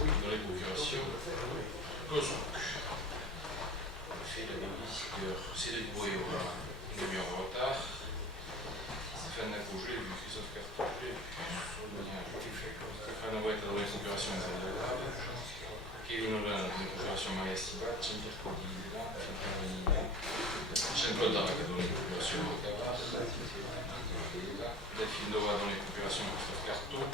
dans les procurations. En effet, la visiteur Cédric Boué aura une demi-heure en retard. Stéphane Nacogé, vu Christophe Cartogé, Stéphane Envoie est dans les procurations Isabelle. Kevin Aubin dans les procurations Maria Stibat, Jean-Pierre Cody là, Jean-Claude Darac dans les procurations Cabar, Delphine Dova dans les procurations Christophe Carto.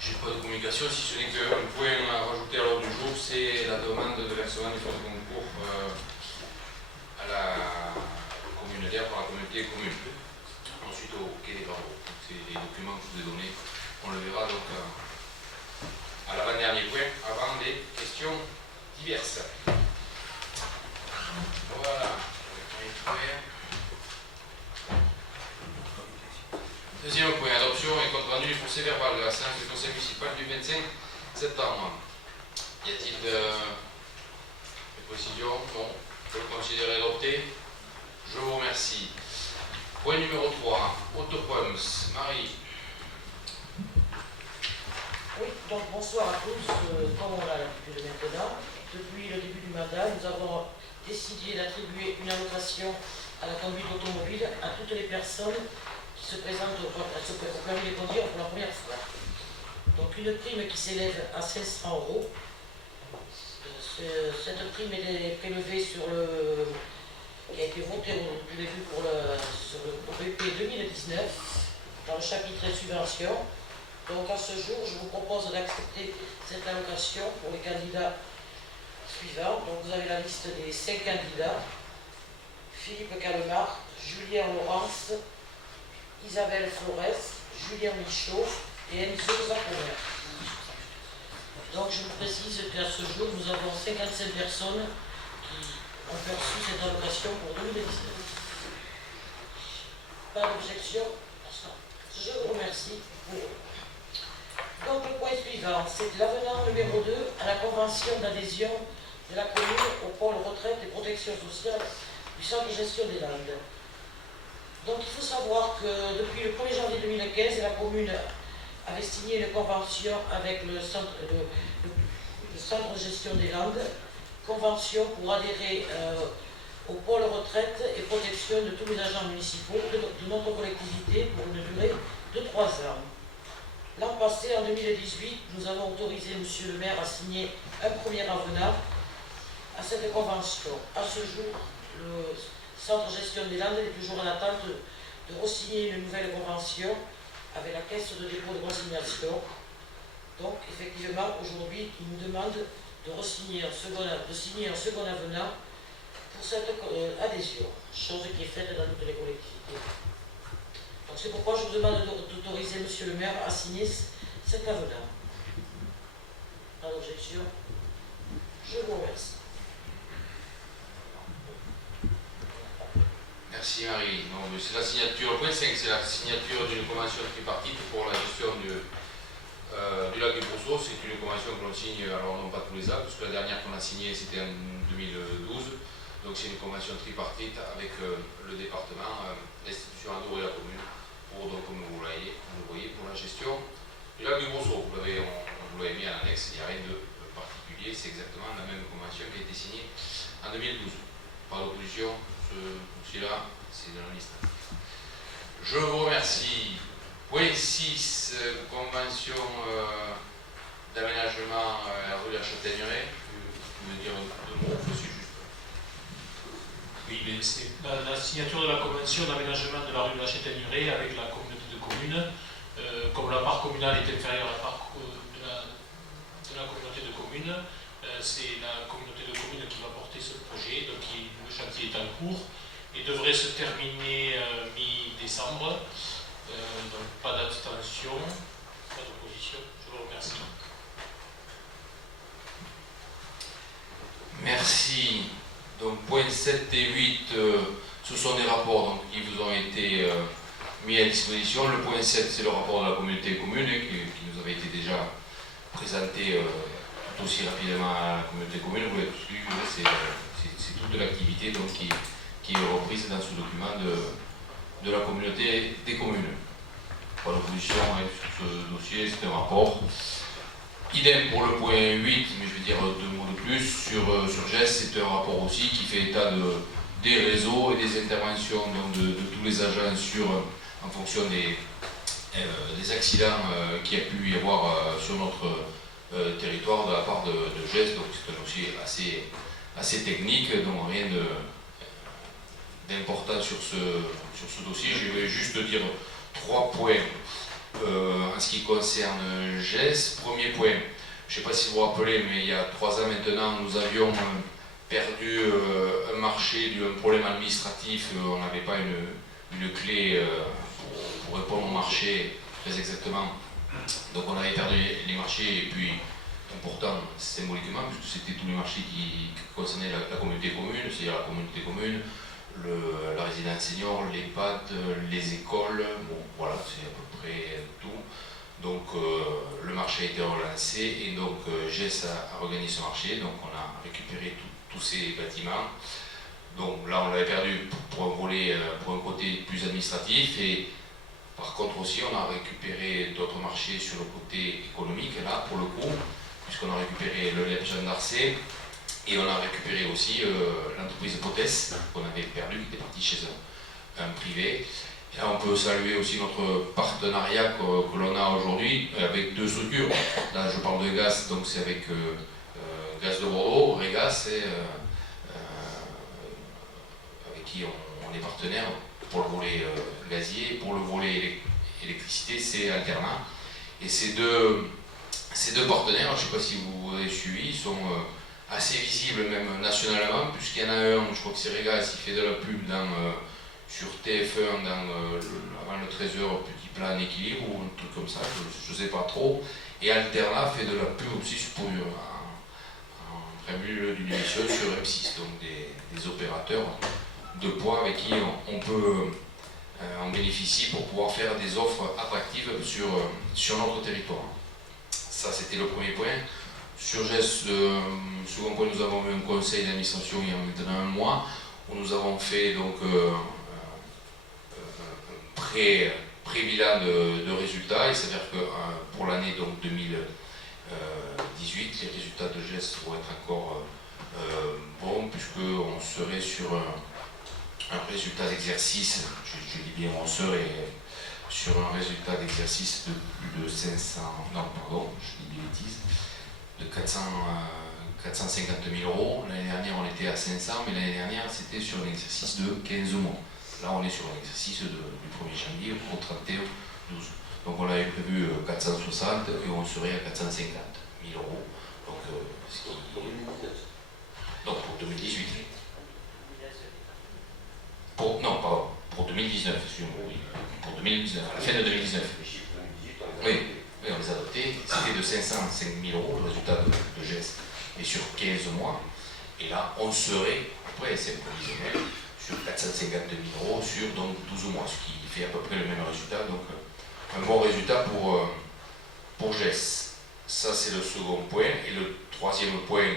J'ai pas de communication, si ce n'est qu'un point à rajouter à l'ordre du jour, c'est la demande de versement des fonds de concours à la communautaire par la communauté commune. Ensuite au quai des barreaux. C'est les documents que je vous ai donnés. On le verra donc à l'avant-dernier point, avant les questions diverses. Voilà. Deuxième point, adoption et compte rendu du procès verbal de la séance du conseil municipal du 25 septembre. Y a-t-il des précisions? Non. Je peux le considérer adopté. Je vous remercie. Point numéro 3, Autopoms. Marie. Oui, donc bonsoir à tous. Comme on l'a l'habitude maintenant, depuis le début du mandat, nous avons décidé d'attribuer une allocation à la conduite automobile à toutes les personnes qui se présentent au permis de conduire pour la première fois. Donc une prime qui s'élève à 500 €. Cette prime est prélevée sur le qui a été voté au début sur le BP 2019 dans le chapitre subvention. Donc à ce jour, je vous propose d'accepter cette allocation pour les candidats suivants. Donc vous avez la liste des 5 candidats: Philippe Calmar, Julien Laurence, Isabelle Flores, Julien Michaud et Enzo Zapomer. Donc je vous précise qu'à ce jour, nous avons 55 personnes qui ont perçu cette allocation pour 2019. Pas d'objection? Je vous remercie. Donc le point suivant, c'est l'avenant numéro 2 à la convention d'adhésion de la commune au pôle retraite et protection sociale du centre de gestion des Landes. Donc il faut savoir que depuis le 1er janvier 2015, la commune avait signé une convention avec le centre de gestion des Landes, convention pour adhérer au pôle retraite et protection de tous les agents municipaux de notre collectivité pour une durée de 3 ans. L'an passé, en 2018, nous avons autorisé M. le maire à signer un premier avenant à cette convention. À ce jour, le centre de gestion des Landes est toujours en attente de re-signer une nouvelle convention avec la caisse de dépôt de consignation. Donc, effectivement, aujourd'hui, il nous demande de signer un second avenant pour cette adhésion, chose qui est faite dans toutes les collectivités. Donc, c'est pourquoi je vous demande d'autoriser M. le maire à signer cet avenant. Pas d'objection? Je vous remercie. Merci Marie. C'est la signature, point 5, c'est la signature d'une convention tripartite pour la gestion du lac du Brousseau. C'est une convention que l'on signe, alors non pas tous les ans, parce que la dernière qu'on a signée c'était en 2012. Donc c'est une convention tripartite avec le département, l'institution Adour et la commune, pour, donc, comme vous le voyez, pour la gestion du lac du Brousseau. On vous l'avez mis en annexe, il n'y a rien de particulier, c'est exactement la même convention qui a été signée en 2012. Pas d'opposition? Celui-là, c'est dans la liste. Je vous remercie. Point 6, convention d'aménagement à la rue de la Châtaigneraie. Vous pouvez dire 2 mots, je suis juste. Oui, c'est la signature de la convention d'aménagement de la rue de la Châtaigneraie avec la communauté de communes. Comme la part communale est inférieure à la part de la communauté de communes, c'est la communauté de communes qui va porter ce projet. Donc le chantier est en cours et devrait se terminer mi-décembre. Donc pas d'abstention, pas d'opposition. Je vous remercie. Merci. Donc, points 7 et 8, ce sont des rapports donc, qui vous ont été mis à disposition. Le point 7, c'est le rapport de la communauté commune qui nous avait été déjà présenté tout aussi rapidement à la communauté commune. Vous l'avez tous lu, c'est toute l'activité donc, qui est reprise dans ce document de la communauté des communes. Pas d'opposition sur ce dossier, c'est un rapport. Idem pour le point 8, mais je vais dire 2 mots de plus, sur GES, c'est un rapport aussi qui fait état des réseaux et des interventions donc, de tous les agents en fonction des accidents qu'il y a pu y avoir sur notre territoire de la part de GES. Donc c'est un dossier assez technique, donc rien d'important sur ce dossier. Je vais juste dire 3 points. En ce qui concerne GES, premier point, je ne sais pas si vous vous rappelez, mais il y a 3 ans maintenant, nous avions perdu un marché dû à un problème administratif. On n'avait pas une clé pour répondre au marché très exactement. Donc on avait perdu les marchés, et puis important symboliquement, puisque c'était tous les marchés qui concernaient la communauté commune, c'est-à-dire la communauté commune, la résidence senior, l'EHPAD, les écoles, bon voilà, c'est à peu près tout. Donc le marché a été relancé et donc GES a regagné ce marché, donc on a récupéré tous ces bâtiments. Donc là on l'avait perdu pour un côté plus administratif, et par contre aussi on a récupéré d'autres marchés sur le côté économique, là pour le coup, puisqu'on a récupéré le LEP Jeanne d'Arcet. Et on a récupéré aussi l'entreprise Potes qu'on avait perdue, qui était partie chez un privé. Et là, on peut saluer aussi notre partenariat que l'on a aujourd'hui avec 2 structures. Là, je parle de gaz, donc c'est avec Gaz de Bordeaux, Régas, avec qui on est partenaire pour le volet gazier. Pour le volet électricité, c'est Alterna. Et ces deux partenaires, je ne sais pas si vous avez suivi, sont assez visible même nationalement, puisqu'il y en a un, je crois que c'est Régas, il fait de la pub sur TF1 avant le 13h, petit plat en équilibre ou un truc comme ça, je ne sais pas trop. Et Alterna fait de la pub aussi pour en préambule d'une émission sur M6, donc des opérateurs de poids avec qui on peut en bénéficier pour pouvoir faire des offres attractives sur notre territoire. Ça, c'était le premier point. Sur GES, second point, nous avons eu un conseil d'administration il y a maintenant 1 mois, où nous avons fait donc un pré-bilan de résultats. Il s'avère que pour l'année 2018, les résultats de GES vont être encore bons, puisqu'on serait sur un résultat d'exercice, je dis bien on serait sur un résultat d'exercice de plus de 500, non pardon, je dis des bêtises, de 450 000 €. L'année dernière, on était à 500, mais l'année dernière, c'était sur un exercice de 15 mois. Là, on est sur un exercice du 1er janvier au 31 12. Donc, on avait prévu 460 et on serait à 450 000 €. Donc, non, pour 2018. Pour 2019, excusez-moi, oui. Pour 2019, à la fin de 2019. Oui, on les a adoptés. C'était de 505 000 € le résultat de GES, et sur 15 mois. Et là, on serait, après, c'est prévisionnel, sur 450 000 € sur donc 12 mois, ce qui fait à peu près le même résultat. Donc, un bon résultat pour GES. Ça, c'est le second point. Et le troisième point,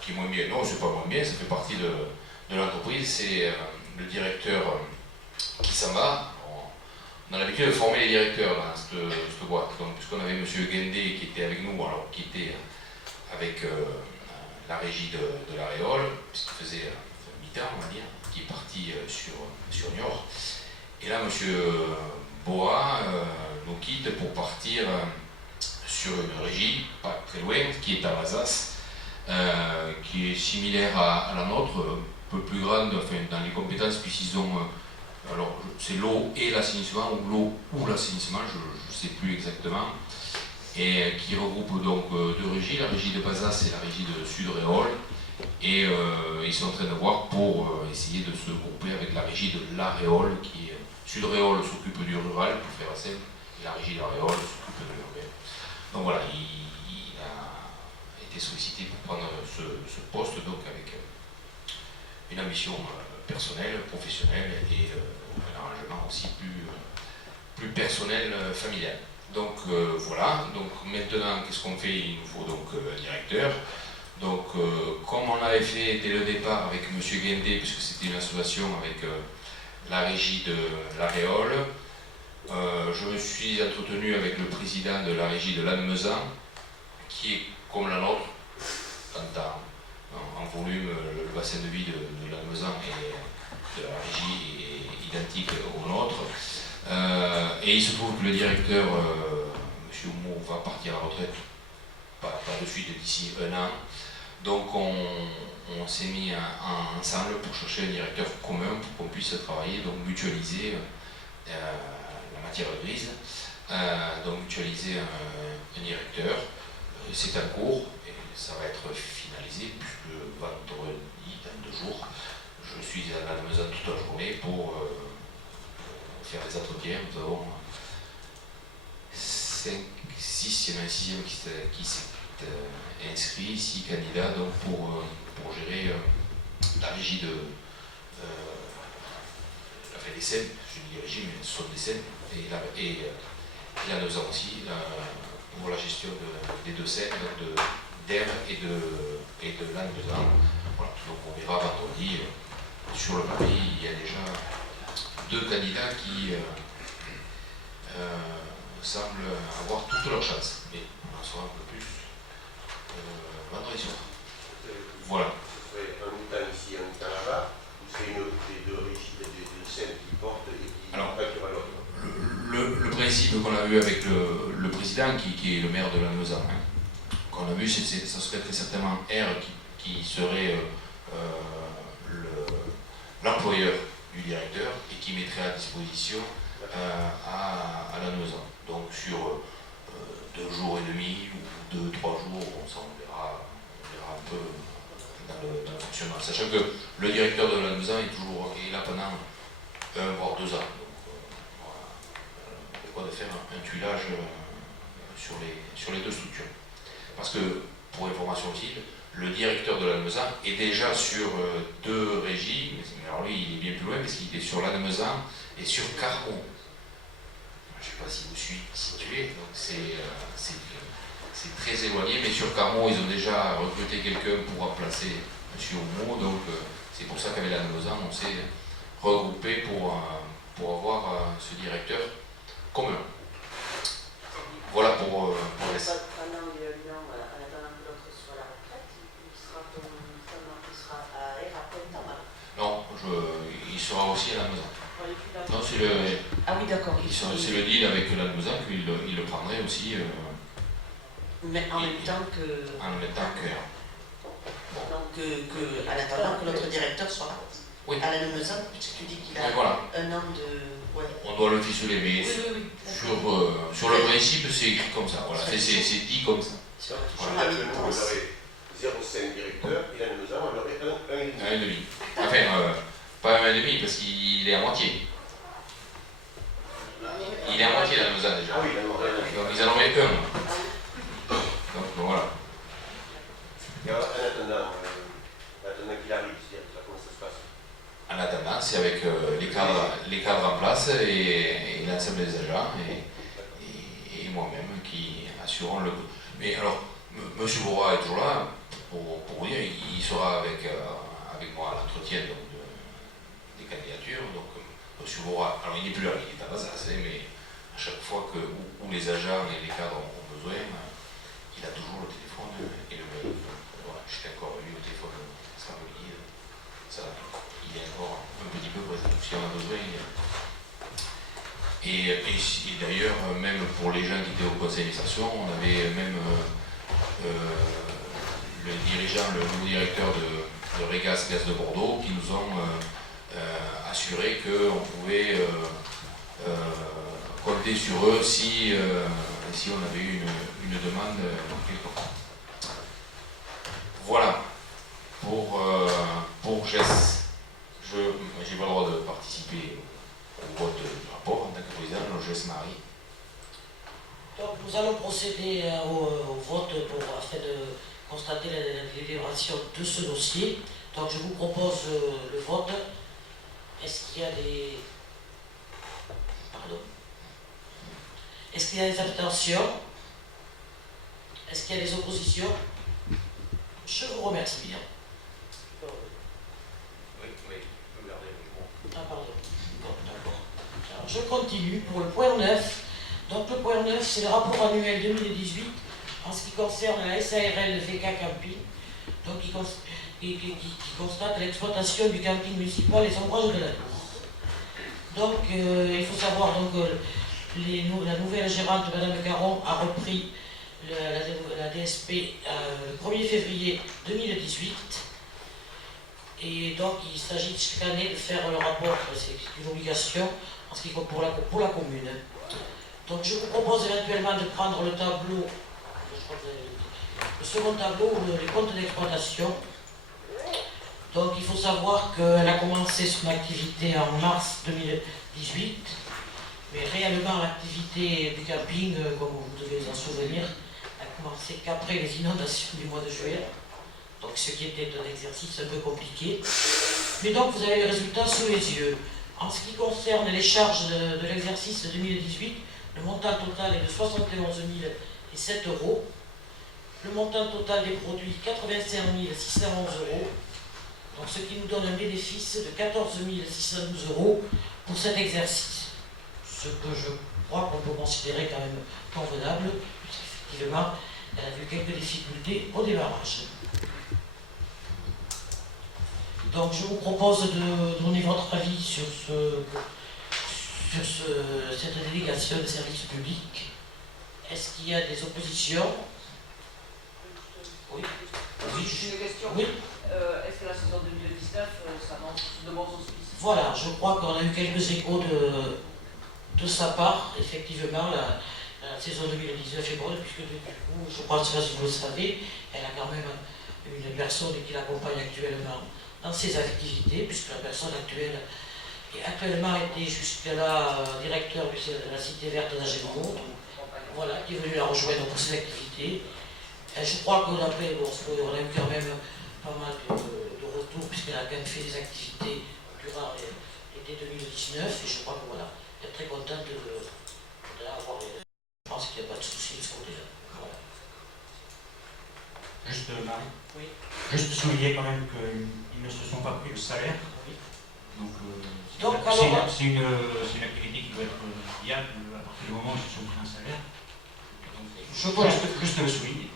qui est moins bien, non, c'est pas moins bien, ça fait partie de l'entreprise, c'est le directeur qui s'en va. On a l'habitude de former les directeurs dans cette boîte. Donc, puisqu'on avait M. Guendé qui était avec nous, alors qui était avec la régie de l'Aréole, puisqu'il faisait mi-temps, on va dire, qui est parti sur Niort. Et là, M. Boa nous quitte pour partir sur une régie, pas très loin, qui est à Mazas, qui est similaire à la nôtre, un peu plus grande, enfin, dans les compétences, puisqu'ils ont, alors c'est l'eau et l'assainissement, ou l'eau ou l'assainissement, je ne sais plus exactement, et qui regroupe donc 2 régies. La régie de Bazas et la régie de Sud-Réole, et ils sont en train de voir pour essayer de se regrouper avec la régie de l'Aréole, qui Sud-Réole s'occupe du rural, pour faire simple, et la régie de l'Aréole s'occupe de l'urbain. Donc voilà, il a été sollicité pour prendre ce poste, donc avec une ambition personnelle, professionnelle et un arrangement aussi plus personnel, familial. Donc voilà, donc maintenant qu'est-ce qu'on fait? Il nous faut donc un directeur. Donc comme on avait fait dès le départ avec M. Guendé, puisque c'était une association avec la régie de l'Aréole, je me suis entretenu avec le président de la régie de Lannemezan, qui est comme la nôtre, en volume, le bassin de vie de Lannemezan et de la régie est identique au nôtre. Et il se trouve que le directeur, M. Houmou, va partir à la retraite, pas de suite d'ici un an. Donc on s'est mis ensemble pour chercher un directeur commun pour qu'on puisse travailler, donc mutualiser la matière grise, donc mutualiser un directeur. C'est en cours et ça va être finalisé puisque vendredi, dans 2 jours, je suis à la maison toute la journée pour faire des entretiens. Nous avons 5, 6, il y en a un 6e qui s'est inscrit, 6 candidats donc pour gérer la régie de des scènes, je dis régie, mais ce sont des scènes, et la Lannemezan aussi, pour la gestion des 2 scènes, d'Aire et de Lannemezan. Voilà, donc on verra vendredi. Sur le papier, il y a déjà 2 candidats qui semblent avoir toutes leurs chances, mais on en saura un peu plus vendredi soir. Voilà. Ce serait un temps ici, un temps là-bas, ou c'est une autre des 2 régies, des 2 scènes qui portent et qui facturent à l'autre? Le principe qu'on a vu avec le président, qui est le maire de Lannemezan, qu'on a vu, ça serait très certainement R qui serait l'employeur du directeur et qui mettrait à disposition à Lannemezan. Donc sur 2 jours et demi ou 2-3 jours, on verra un peu dans le fonctionnement. Sachant que le directeur de Lannemezan est là pendant 1 voire 2 ans. De faire un tuilage sur les 2 structures. Parce que, pour information aussi, le directeur de Lannemezan est déjà sur 2 régies, mais alors lui il est bien plus loin parce qu'il est sur Lannemezan et sur Carmaux. Je ne sais pas si vous suivez situé, donc c'est très éloigné, mais sur Carmaux ils ont déjà recruté quelqu'un pour remplacer M. Houmou, donc c'est pour ça qu'avec Lannemezan on s'est regroupé pour avoir ce directeur commun. Voilà pour les... Pendant en attendant que l'autre soit à la retraite, il sera à R à plein temps. Non, il sera aussi à Lannemezan. Non, c'est le... Ah oui, d'accord. C'est le deal avec Lannemezan qu'il le prendrait aussi. Mais en même temps que... En même temps que... Donc, en attendant que notre directeur soit là. Oui. À Lannemezan, puisque tu dis qu'il a voilà. un an de... Ouais. On doit le ficeler, mais Oui. sur le principe, c'est écrit comme ça. Voilà. C'est dit comme ça. Voilà. Nous, on aurait 0,5 directeur, et Lannemezan, on aurait 1,5. 1,5. Enfin, pas 1,5 parce qu'il est à moitié. Il est à moitié Lannemezan déjà. Ah oui, donc ils en ont mis 1. Donc voilà. Et en attendant qu'il arrive, comment ça se passe? En attendant, c'est avec les cadres en place et l'ensemble des agents et moi-même qui assurons le... Mais alors, M. Bourra est toujours là, pour vous dire, il sera avec moi à l'entretien des candidatures. Donc, M. Bourra, alors il n'est plus là, il est à Bazas, mais à chaque fois où les agents et les cadres ont besoin, il a toujours le téléphone et le mail. Voilà, j'étais encore eu au téléphone cet après-midi. Ça, il est encore un petit peu présent, si on a besoin. Et d'ailleurs, même pour les gens qui étaient au conseil d'administration, on avait même le dirigeant, le nouveau directeur de Régas Gaz de Bordeaux, qui nous ont assuré qu'on pouvait compter sur eux si on avait eu une demande quelque part. Voilà pour GES. Je n'ai pas le droit de participer au vote du rapport en tant que président, le GES Marie. Donc nous allons procéder au vote afin de constater la délibération de ce dossier. Donc je vous propose le vote. Est-ce qu'il y a des... Pardon. Est-ce qu'il y a des abstentions? Est-ce qu'il y a des oppositions? Je vous remercie bien. Oui, vous gardez le mot. Ah pardon. Bon, d'accord. Alors, je continue pour le point 9. Donc le point 9, c'est le rapport annuel 2018 en ce qui concerne la SARL VK Camping, donc qui constate l'exploitation du camping municipal Les Ombrages de la Tour. Donc il faut savoir donc, la nouvelle gérante, Madame Caron, a repris la DSP le 1er février 2018. Et donc il s'agit chaque année de faire le rapport, c'est une obligation en ce qui compte pour la commune. Donc je vous propose éventuellement de prendre le tableau, le second tableau, les comptes d'exploitation. Donc il faut savoir qu'elle a commencé son activité en mars 2018, mais réellement l'activité du camping, comme vous devez vous en souvenir, a commencé qu'après les inondations du mois de juillet. Donc ce qui était un exercice un peu compliqué. Mais donc vous avez les résultats sous les yeux. En ce qui concerne les charges de l'exercice 2018, le montant total est de 71 007 €. Le montant total des produits, 85 611 €. Donc ce qui nous donne un bénéfice de 14 612 € pour cet exercice. Ce que je crois qu'on peut considérer quand même convenable, puisqu'effectivement, elle a eu quelques difficultés au démarrage. Donc je vous propose de donner votre avis sur cette délégation de services publics. Est-ce qu'il y a des oppositions? Oui. Juste une question. Oui. Est-ce que la saison 2019 s'annonce de bons auspices? Voilà, je crois qu'on a eu quelques échos de sa part. Effectivement, la saison 2019 est bonne, puisque du coup, je crois que si vous le savez, elle a quand même une personne qui l'accompagne actuellement dans ses activités, puisque la personne actuelle a actuellement été jusque-là directeur de la cité verte d'Agenmont, voilà, qui est venu la rejoindre pour ses activités. Et je crois qu'on a eu quand même pas mal de retours, puisqu'elle a quand même fait des activités durant l'été 2019, et je crois que voilà, elle est très contente de l'avoir. Je pense qu'il n'y a pas de souci de ce côté-là. Voilà. Juste, Marie, Oui. juste souligner quand même qu'ils ne se sont pas pris le salaire. Oui. Donc, c'est une activité qui doit être viable à partir du moment où ils se sont pris un salaire. Donc, juste le souligner.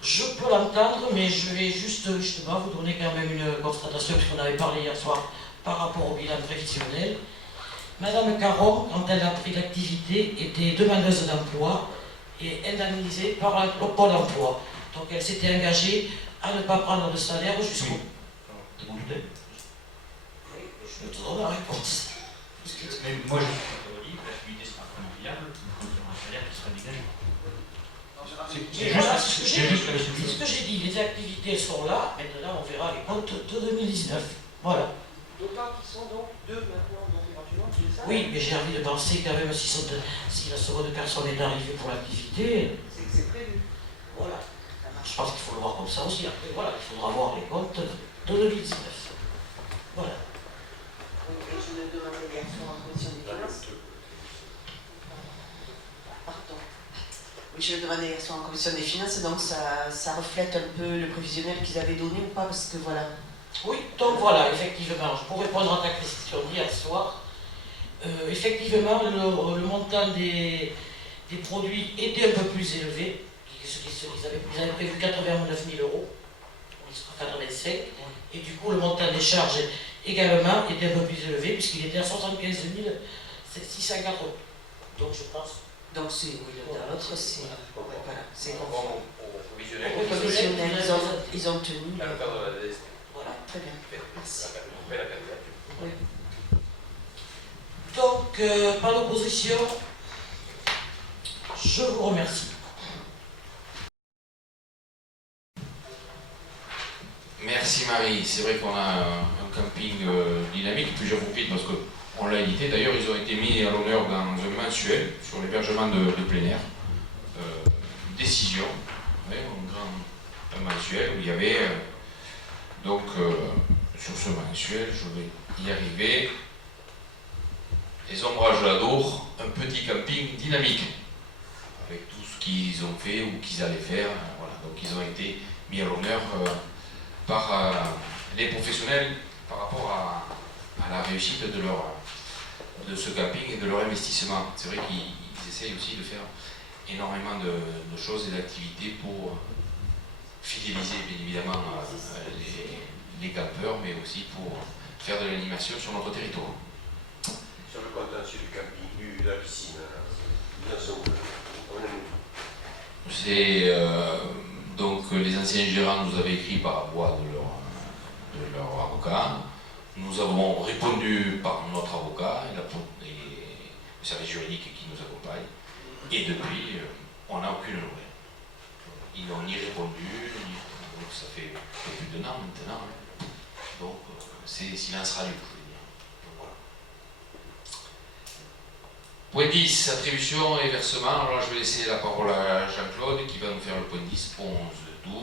Je peux l'entendre, mais je vais justement vous donner quand même une constatation, puisqu'on avait parlé hier soir par rapport au bilan prévisionnel. Madame Caron, quand elle a pris l'activité, était demandeuse d'emploi et indemnisée par le Pôle emploi. Donc elle s'était engagée à ne pas prendre de salaire jusqu'au bout. Demandez. Oui, je te donne la réponse. Mais moi, je dis que l'activité sera vraiment viable, donc il y aura un salaire qui sera dégagé. C'est juste le souligner. C'est ce que j'ai dit, les activités sont là, maintenant on verra les comptes de 2019. Voilà. D'autant qu'ils sont donc deux maintenant, donc éventuellement, tu le sais. Oui, mais j'ai envie de penser quand même si la seconde personne est arrivée pour l'activité. C'est prévu. Voilà. Je pense qu'il faut le voir comme ça aussi. Après, voilà, il faudra voir les comptes de 2019. Voilà. Et je le demandais hier soir en commission des finances. Pardon. Oui, je le demandais hier soir en commission des finances, donc ça reflète un peu le prévisionnel qu'ils avaient donné ou pas, parce que voilà. Oui, donc voilà, effectivement, pour répondre à ta question d'hier soir, effectivement, le montant des produits était un peu plus élevé. Ils avaient prévu 89 000 €, on sera 85, et du coup le montant des charges également était un peu plus élevé puisqu'il était à 75 604 €. Donc je pense. Donc c'est, oui, l'autre c'est. Voilà, c'est Au provisionnel, professionnel, ils ont tenu. dans le cadre de la DST. Voilà, très bien. Merci. Après la candidature. Oui. Donc, par l'opposition, je vous remercie. Merci Marie, c'est vrai qu'on a un camping dynamique, plusieurs groupes parce qu'on l'a édité. D'ailleurs, ils ont été mis à l'honneur dans un mensuel sur l'hébergement de plein air. Décision, ouais, un grand un mensuel où il y avait, donc sur ce mensuel, je vais y arriver, les ombrages de la Dour, un petit camping dynamique, avec tout ce qu'ils ont fait ou qu'ils allaient faire. Voilà. Donc ils ont été mis à l'honneur par les professionnels par rapport à la réussite de ce camping et de leur investissement. C'est vrai qu'ils essayent aussi de faire énormément de choses et d'activités pour fidéliser bien évidemment les campeurs, mais aussi pour faire de l'animation sur notre territoire. Sur le contentieux du camping, de la piscine, c'est donc les anciens gérants nous avaient écrit par voie de leur avocat. Nous avons répondu par notre avocat et le service juridique qui nous accompagne. Et depuis, on n'a aucune nouvelle. Ils n'ont ni répondu, donc ça fait plus d'1 an maintenant. Donc c'est silence radio, je veux dire. Donc, voilà. Point 10, attribution et versement. Alors là, je vais laisser la parole à Jean-Claude qui va nous faire le point 10, 11, 12.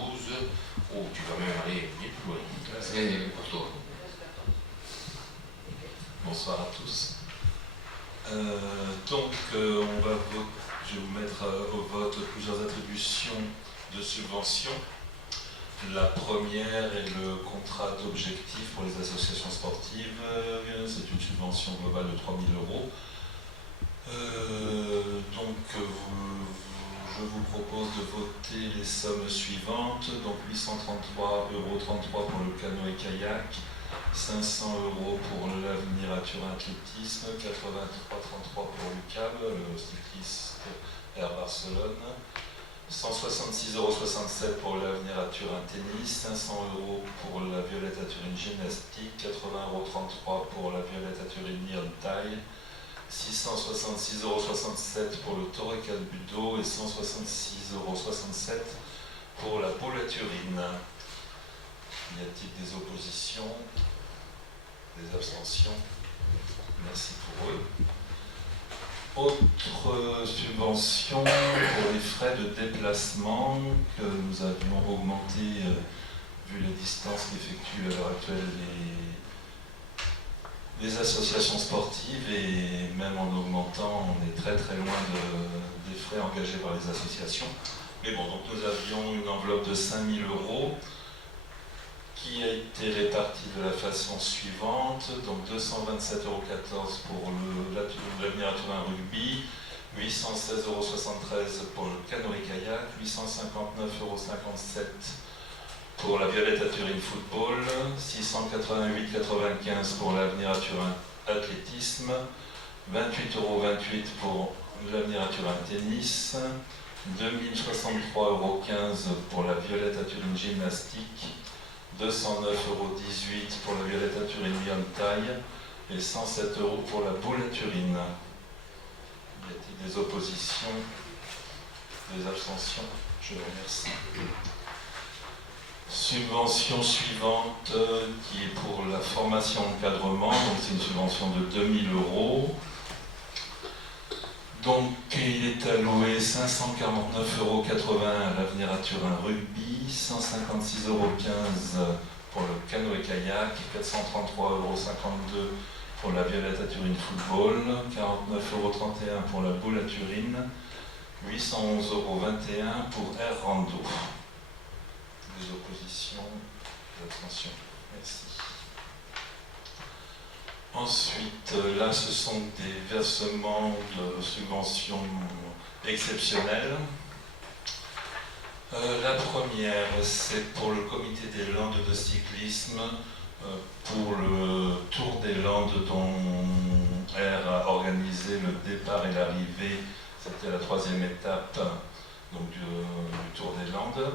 Oh, tu vas même aller bien plus loin. C'est pour toi. Bonsoir à tous. Je vais vous mettre au vote plusieurs attributions de subventions. La première est le contrat d'objectif pour les associations sportives. C'est une subvention globale de 3 000 €. Je vous propose de voter les sommes suivantes. Donc 833,33 € pour le canoë-kayak, 500 € pour l'avenir à Turin athlétisme, 83,33 € pour l'UCAB, le cycliste Air Barcelone, 166,67 € pour l'avenir à Turin tennis, 500 € pour la Violette à Turin gymnastique, 80,33 € pour la Violette à Turin Nyon taille, 666,67 € pour le Torecal Budo et 166,67 € pour la Boule à Turin. Y a-t-il des oppositions? Des abstentions? Merci pour eux. Autre subvention pour les frais de déplacement que nous avions augmenté vu les distances qu'effectuent à l'heure actuelle les associations sportives, et même en augmentant, on est très très loin des frais engagés par les associations. Mais bon, donc nous avions une enveloppe de 5 000 € qui a été répartie de la façon suivante. Donc 227,14 € pour l'avenir à Turin rugby, 816,73 € pour le canoë-kayak, 859,57 € pour la Violette à Turin football, 688,95 € pour l'avenir à Turin athlétisme, 28,28 € pour l'avenir à Turin tennis, 2063,15 € pour la Violette à Turin gymnastique, 209,18 € pour la Violette à Turin Lyon taille et 107 € pour la Boule à Turin. Y a-t-il des oppositions, des abstentions? Je vous remercie. Subvention suivante qui est pour la formation encadrement, donc c'est une subvention de 2 000 €. Donc il est alloué 549,80 € à l'avenir à Turin rugby, 156,15 € pour le canoë-kayak, 433,52 € pour la Violette à Turin football, 49,31 € pour la Boule à Turin, 811,21 € pour Air Rando. Des oppositions, des abstentions. Merci. Ensuite, là, ce sont des versements de subventions exceptionnelles. La première, c'est pour le comité des Landes de cyclisme, pour le Tour des Landes dont R a organisé le départ et l'arrivée. C'était la 3e étape donc, du Tour des Landes.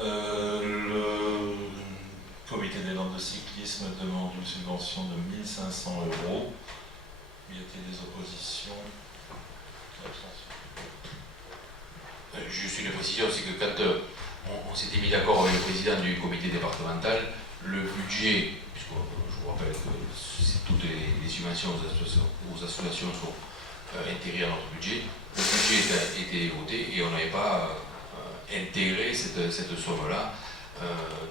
Le comité des Landes de cyclisme demande une subvention de 1 500 €. Y a-t-il des oppositions? Juste une précision, c'est que quand on s'était mis d'accord avec le président du comité départemental, le budget, puisque je vous rappelle que toutes les subventions aux associations sont intégrées à notre budget, le budget était voté et on n'avait pas intégrer cette somme-là,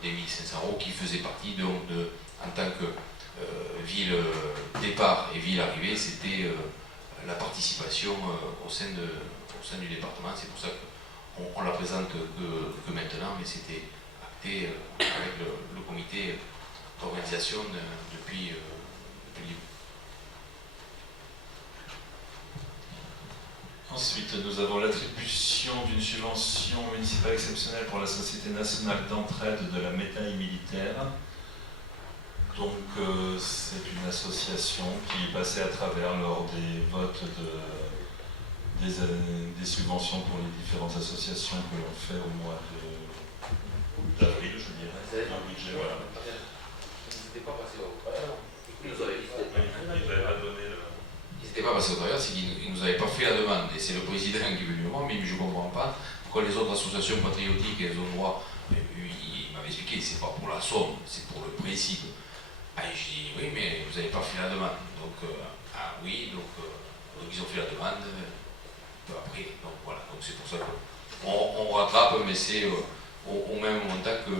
des 1 500 € qui faisait partie donc en tant que ville départ et ville arrivée, c'était la participation au sein du département. C'est pour ça qu'on la présente que maintenant, mais c'était acté avec le comité d'organisation depuis le début. Ensuite, nous avons l'attribution d'une subvention municipale exceptionnelle pour la Société nationale d'entraide de la médaille militaire. Donc, c'est une association qui passait à travers lors des votes des subventions pour les différentes associations que l'on fait au mois d'avril, je dirais. Un budget, voilà. Ils n'étaient pas passés au travers. Ils nous avaient Ils n'étaient pas passés au travers, c'est qu'ils ne nous avaient pas fait la demande. Et c'est le président qui est venu me voir, mais je ne comprends pas pourquoi les autres associations patriotiques, elles ont droit. Il m'avait expliqué, c'est pas pour la somme, c'est pour le principe. Ah, et je dis, oui, mais vous n'avez pas fait la demande. Donc, oui, donc ils ont fait la demande peu après. Donc voilà, donc c'est pour ça qu'on rattrape, mais c'est au même montant que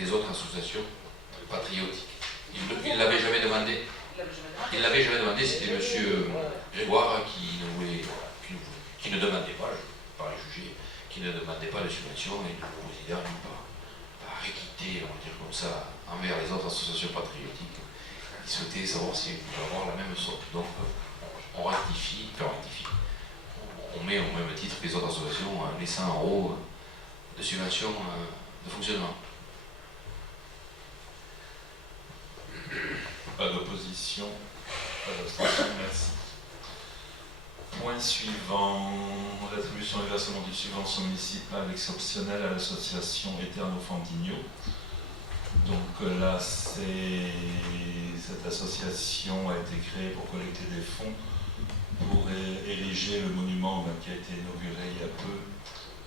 des autres associations patriotiques. Il ne l'avait jamais demandé. Il l'avait jamais demandé, c'était M. Grégoire qui ne demandait pas, je ne peux pas le juger, qui ne demandait pas de subvention et le président n'a pas réquité, on va dire comme ça, envers les autres associations patriotiques. Il souhaitait savoir si on pouvait avoir la même somme. Donc on rectifie, on met au même titre que les autres associations les 100 € de subvention de fonctionnement. Pas d'opposition, pas d'abstention, merci. Point suivant, l'attribution et versement d'une subvention municipale exceptionnelle à l'association Eterno Fantigno. Donc là, cette association a été créée pour collecter des fonds pour ériger le monument qui a été inauguré il y a peu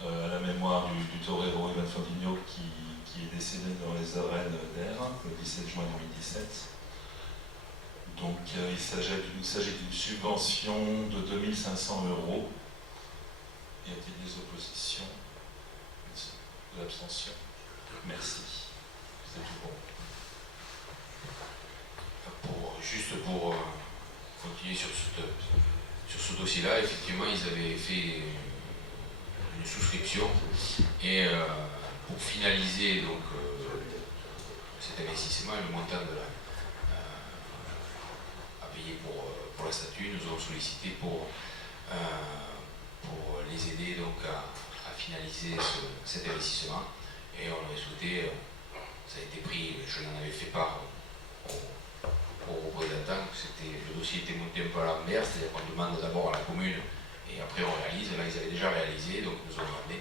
à la mémoire du torero Ivan Fantigno qui est décédé dans les arènes d'Air le 17 juin 2017. Donc il s'agit d'une subvention de 2 500 €. Y a-t-il des oppositions? De l'abstention? Merci. C'est tout bon. Juste pour continuer sur ce dossier-là, effectivement, ils avaient fait une souscription et pour finaliser donc, cet investissement, le montant à payer pour la statue, nous avons sollicité pour les aider donc, à finaliser cet investissement et on aurait souhaité, ça a été pris, je l'en avais fait part au représentant, le dossier était monté un peu à l'envers, c'est-à-dire qu'on demande d'abord à la commune et après on réalise. Là, ils avaient déjà réalisé, donc ils nous ont demandé.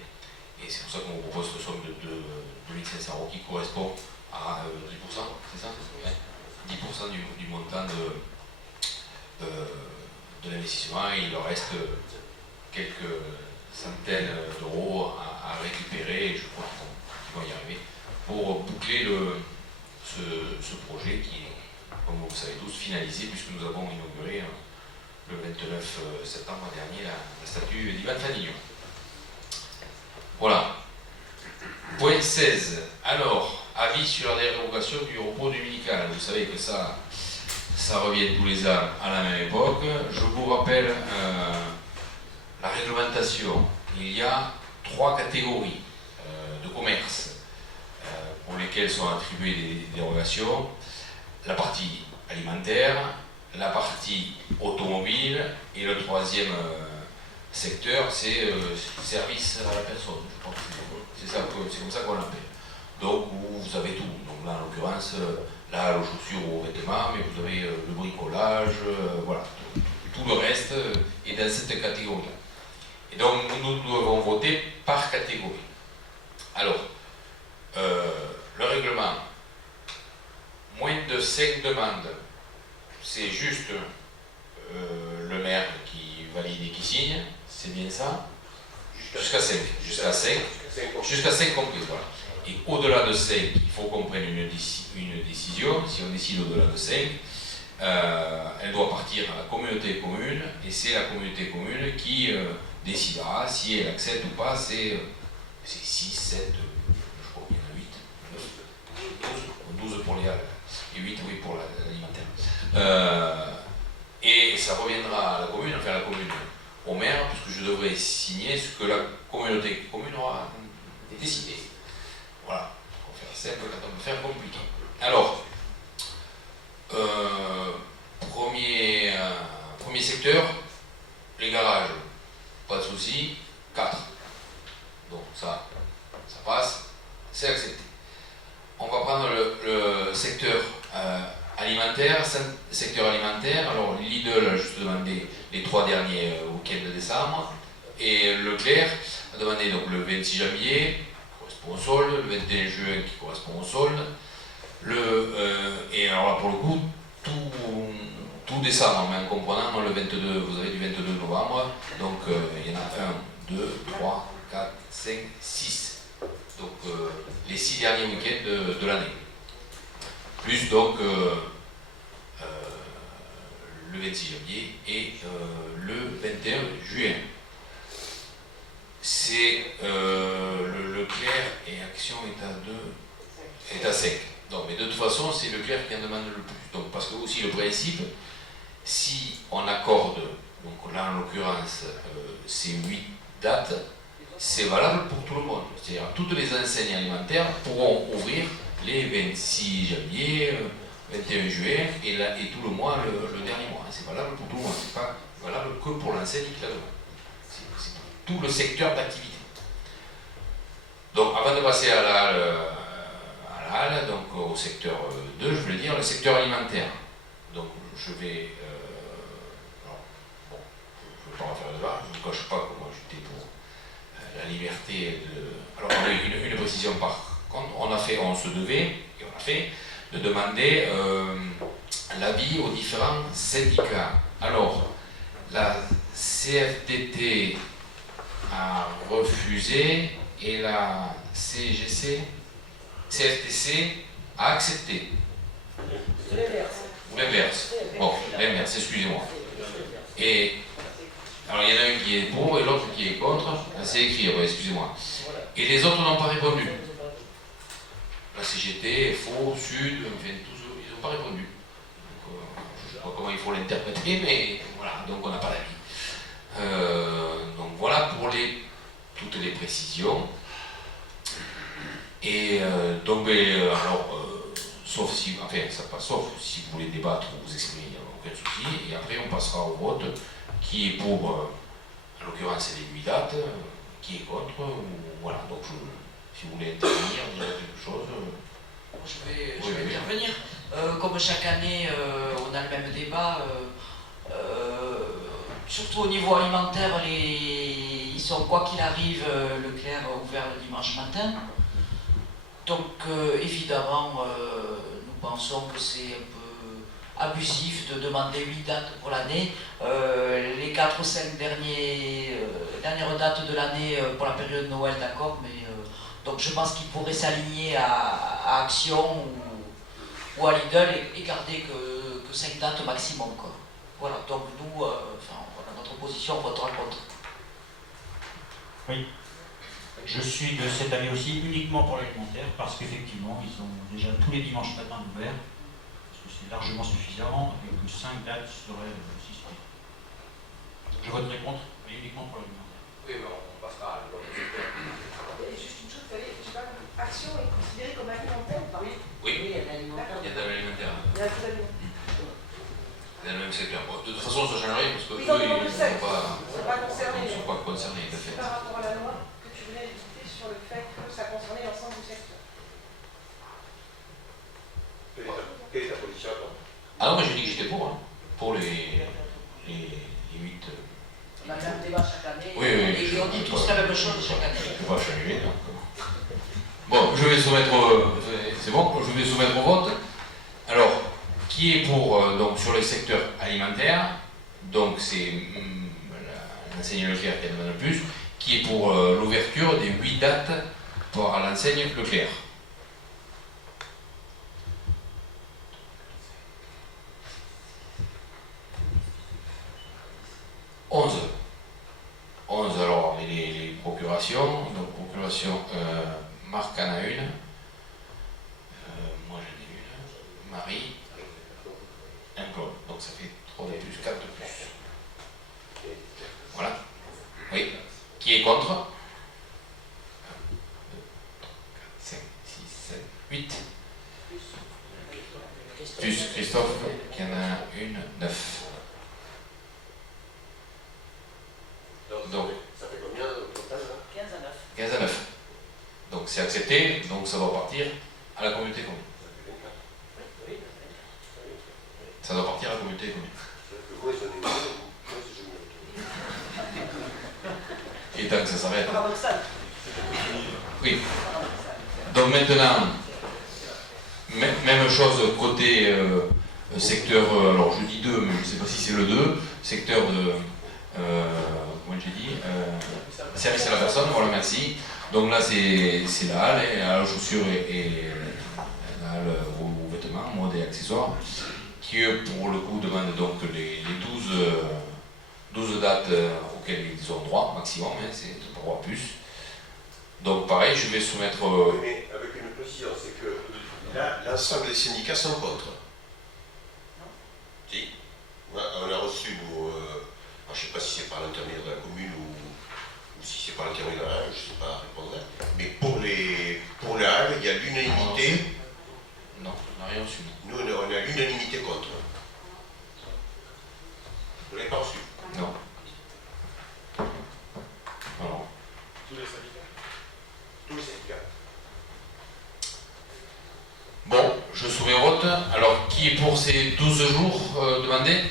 Et c'est pour ça qu'on vous propose cette somme de 2 500 € qui correspond à 10%, c'est ça, 10% du montant de l'investissement. Et il leur reste quelques centaines d'euros à récupérer, et je crois qu'ils vont y arriver, pour boucler ce projet qui est, comme vous le savez tous, finalisé, puisque nous avons inauguré le 29 septembre dernier la statue d'Ivan Fantigno. Voilà. Point 16. Alors, avis sur la dérogation du repos dominical. Vous savez que ça revient tous les ans à la même époque. Je vous rappelle la réglementation. Il y a 3 catégories de commerces pour lesquels sont attribuées des dérogations. La partie alimentaire, la partie automobile et le troisième secteur, c'est service à la personne. Je crois que c'est comme ça qu'on l'appelle. Donc vous avez tout. Donc là, en l'occurrence, là, aux chaussures, aux vêtements, mais vous avez le bricolage, voilà. Tout le reste est dans cette catégorie. Et donc nous devons voter par catégorie. Alors, le règlement, moins de 5 demandes, c'est juste le maire qui valide et qui signe, c'est bien ça? Jusqu'à 5. Jusqu'à 5 compris, voilà. Et au-delà de 5, il faut qu'on prenne une décision. Si on décide au-delà de 5, elle doit partir à la communauté commune, et c'est la communauté commune qui décidera si elle accepte ou pas ces c'est 6, 7, je crois qu'il y en a 8, 9, 12 pour les halles, et 8 oui pour l'alimentaire. Et ça reviendra à la commune, enfin à la commune, au maire, puisque je devrais signer ce que la communauté commune aura décidé. Voilà, on va faire simple quand on va faire compliqué. Alors, premier secteur, les garages, pas de souci, 4. Donc ça passe, c'est accepté. On va prendre le secteur alimentaire. Secteur alimentaire, alors Lidl a juste demandé les 3 derniers week-ends de décembre, et Leclerc a demandé donc le 26 janvier, qui correspond au solde, le 21 juin qui correspond au solde, et alors là pour le coup, tout décembre, mais en comprenant le 22, vous avez du 22 novembre, donc il y en a 1, 2, 3, 4, 5, 6. Donc les 6 derniers week-ends de l'année. Plus donc le 26 janvier et le 21 juin. C'est le Leclerc et Action est à sec. Donc, mais de toute façon, c'est Leclerc qui en demande le plus. Donc, parce que aussi le principe, si on accorde, donc là en l'occurrence, ces 8 dates, c'est valable pour tout le monde. C'est-à-dire toutes les enseignes alimentaires pourront ouvrir les 26 janvier, 21 juin et tout le mois, le dernier mois. C'est valable pour tout le monde, c'est pas valable que pour l'enseigne qui la demande. C'est tout le secteur d'activité. Donc avant de passer à la halle, donc au secteur 2, je voulais dire le secteur alimentaire. Donc je vais... bon, je ne vais pas refaire le débat, je ne vous cache pas que moi j'étais pour la liberté de... Alors on a eu une précision par contre, on se devait, et on a fait, de demander l'avis aux différents syndicats. Alors, la CFDT a refusé et la CFTC a accepté. C'est l'inverse. Ou l'inverse. Bon, l'inverse, excusez-moi. Et alors il y en a un qui est pour et l'autre qui est contre. C'est écrit, ouais, excusez-moi. Et les autres n'ont pas répondu. La CGT, FO, Sud, enfin, tous, ils n'ont pas répondu. Donc, je ne sais pas comment il faut l'interpréter, mais voilà, donc on n'a pas d'avis. Donc voilà pour toutes les précisions. Et donc, sauf si vous voulez débattre ou vous exprimer, il n'y a aucun souci. Et après, on passera au vote, qui est pour, en l'occurrence, les 8 dates, qui est contre, ou voilà. Donc, si vous voulez intervenir, dire quelque chose. Je vais intervenir. Comme chaque année, on a le même débat. Surtout au niveau alimentaire, ils sont, quoi qu'il arrive, Leclerc ouvert le dimanche matin. Donc, évidemment, nous pensons que c'est un peu abusif de demander 8 dates pour l'année. Les 4 ou 5 dernières dates de l'année pour la période de Noël, d'accord, mais donc je pense qu'ils pourraient s'aligner à Action ou à Lidl et garder que 5 dates maximum, quoi. Voilà, donc nous, voilà, notre position votera contre. Oui. Je suis de cette année aussi uniquement pour l'alimentaire parce qu'effectivement, ils ont déjà tous les dimanches matins ouverts. Parce que c'est largement suffisant et que 5 dates seraient systémiques. Je voterai contre, mais uniquement pour l'alimentaire. Oui, mais on passera à la vote. Juste une chose, vous savez, je sais pas, Action est considérée comme alimentaire ou pas? Oui, Il y a de l'alimentaire. il y a de l'alimentaire. Il y a tout alimentaire. Dans le même secteur. Bon, de toute façon, ça ne change rien parce que Ils eux, en ils demandent ne le 7. sont pas Ils ne sont pas concernés. concernés, tout à fait. Par rapport à la loi que tu voulais éviter sur le fait que ça concernait l'ensemble du secteur. Quelle est ta position, toi? Ah non, mais j'ai dit que j'étais pour les 8. On a le même débat chaque année. Oui, oui, Et on dit tous la même chose chaque année. Je ne peux pas changer. Bon, je vais soumettre. C'est bon, je vais soumettre au vote. Alors, qui est pour, donc, sur le secteur alimentaire, donc c'est l'enseigne Leclerc qui en demande le plus, qui est pour l'ouverture des 8 dates à l'enseigne Leclerc. « 11. Alors, les procurations, donc procuration participation, Marc en a une. Moi j'en ai une. Marie. Un Claude. Donc ça fait 3 de plus, 4 de plus. Voilà. Oui. Qui est contre? 1, 2, 3, 4, 5, 6, 7, 8. Plus Christophe, qui en a une, 9. Donc, ça fait combien au total là? 15 à 9. 15 à 9. Donc c'est accepté, donc ça doit partir à la communauté commune. Ça doit partir à la communauté commune. Moi, j'en ai une, moi, je Et tant que ça s'arrête. Paradoxal. Oui. Donc maintenant, même chose côté secteur, alors je dis 2, mais je ne sais pas si c'est le 2, secteur de, comment j'ai dit, service à la personne, voilà, merci. Donc là c'est la halle, et la halle aux chaussures et la halle aux vêtements, mode et accessoires, qui pour le coup demande donc les 12 dates auxquelles ils ont droit, maximum, hein, c'est pas droit plus. Donc pareil, je vais soumettre... Mais avec une précision, c'est que là, l'ensemble des syndicats sont contre. Non. Si. Ouais, on a reçu, nous, je ne sais pas si c'est par l'intermédiaire de la commune ou si c'est par l'intermédiaire de la halle, je ne sais pas répondre. Mais pour la halle, il y a l'unanimité. Non, on n'a rien reçu. Nous, on a l'unanimité contre. Vous ne l'avez pas reçu? Non. Alors. Tous les syndicats. Tous les syndicats. Bon, je soumets au vote. Alors, qui est pour ces 12 jours demandés?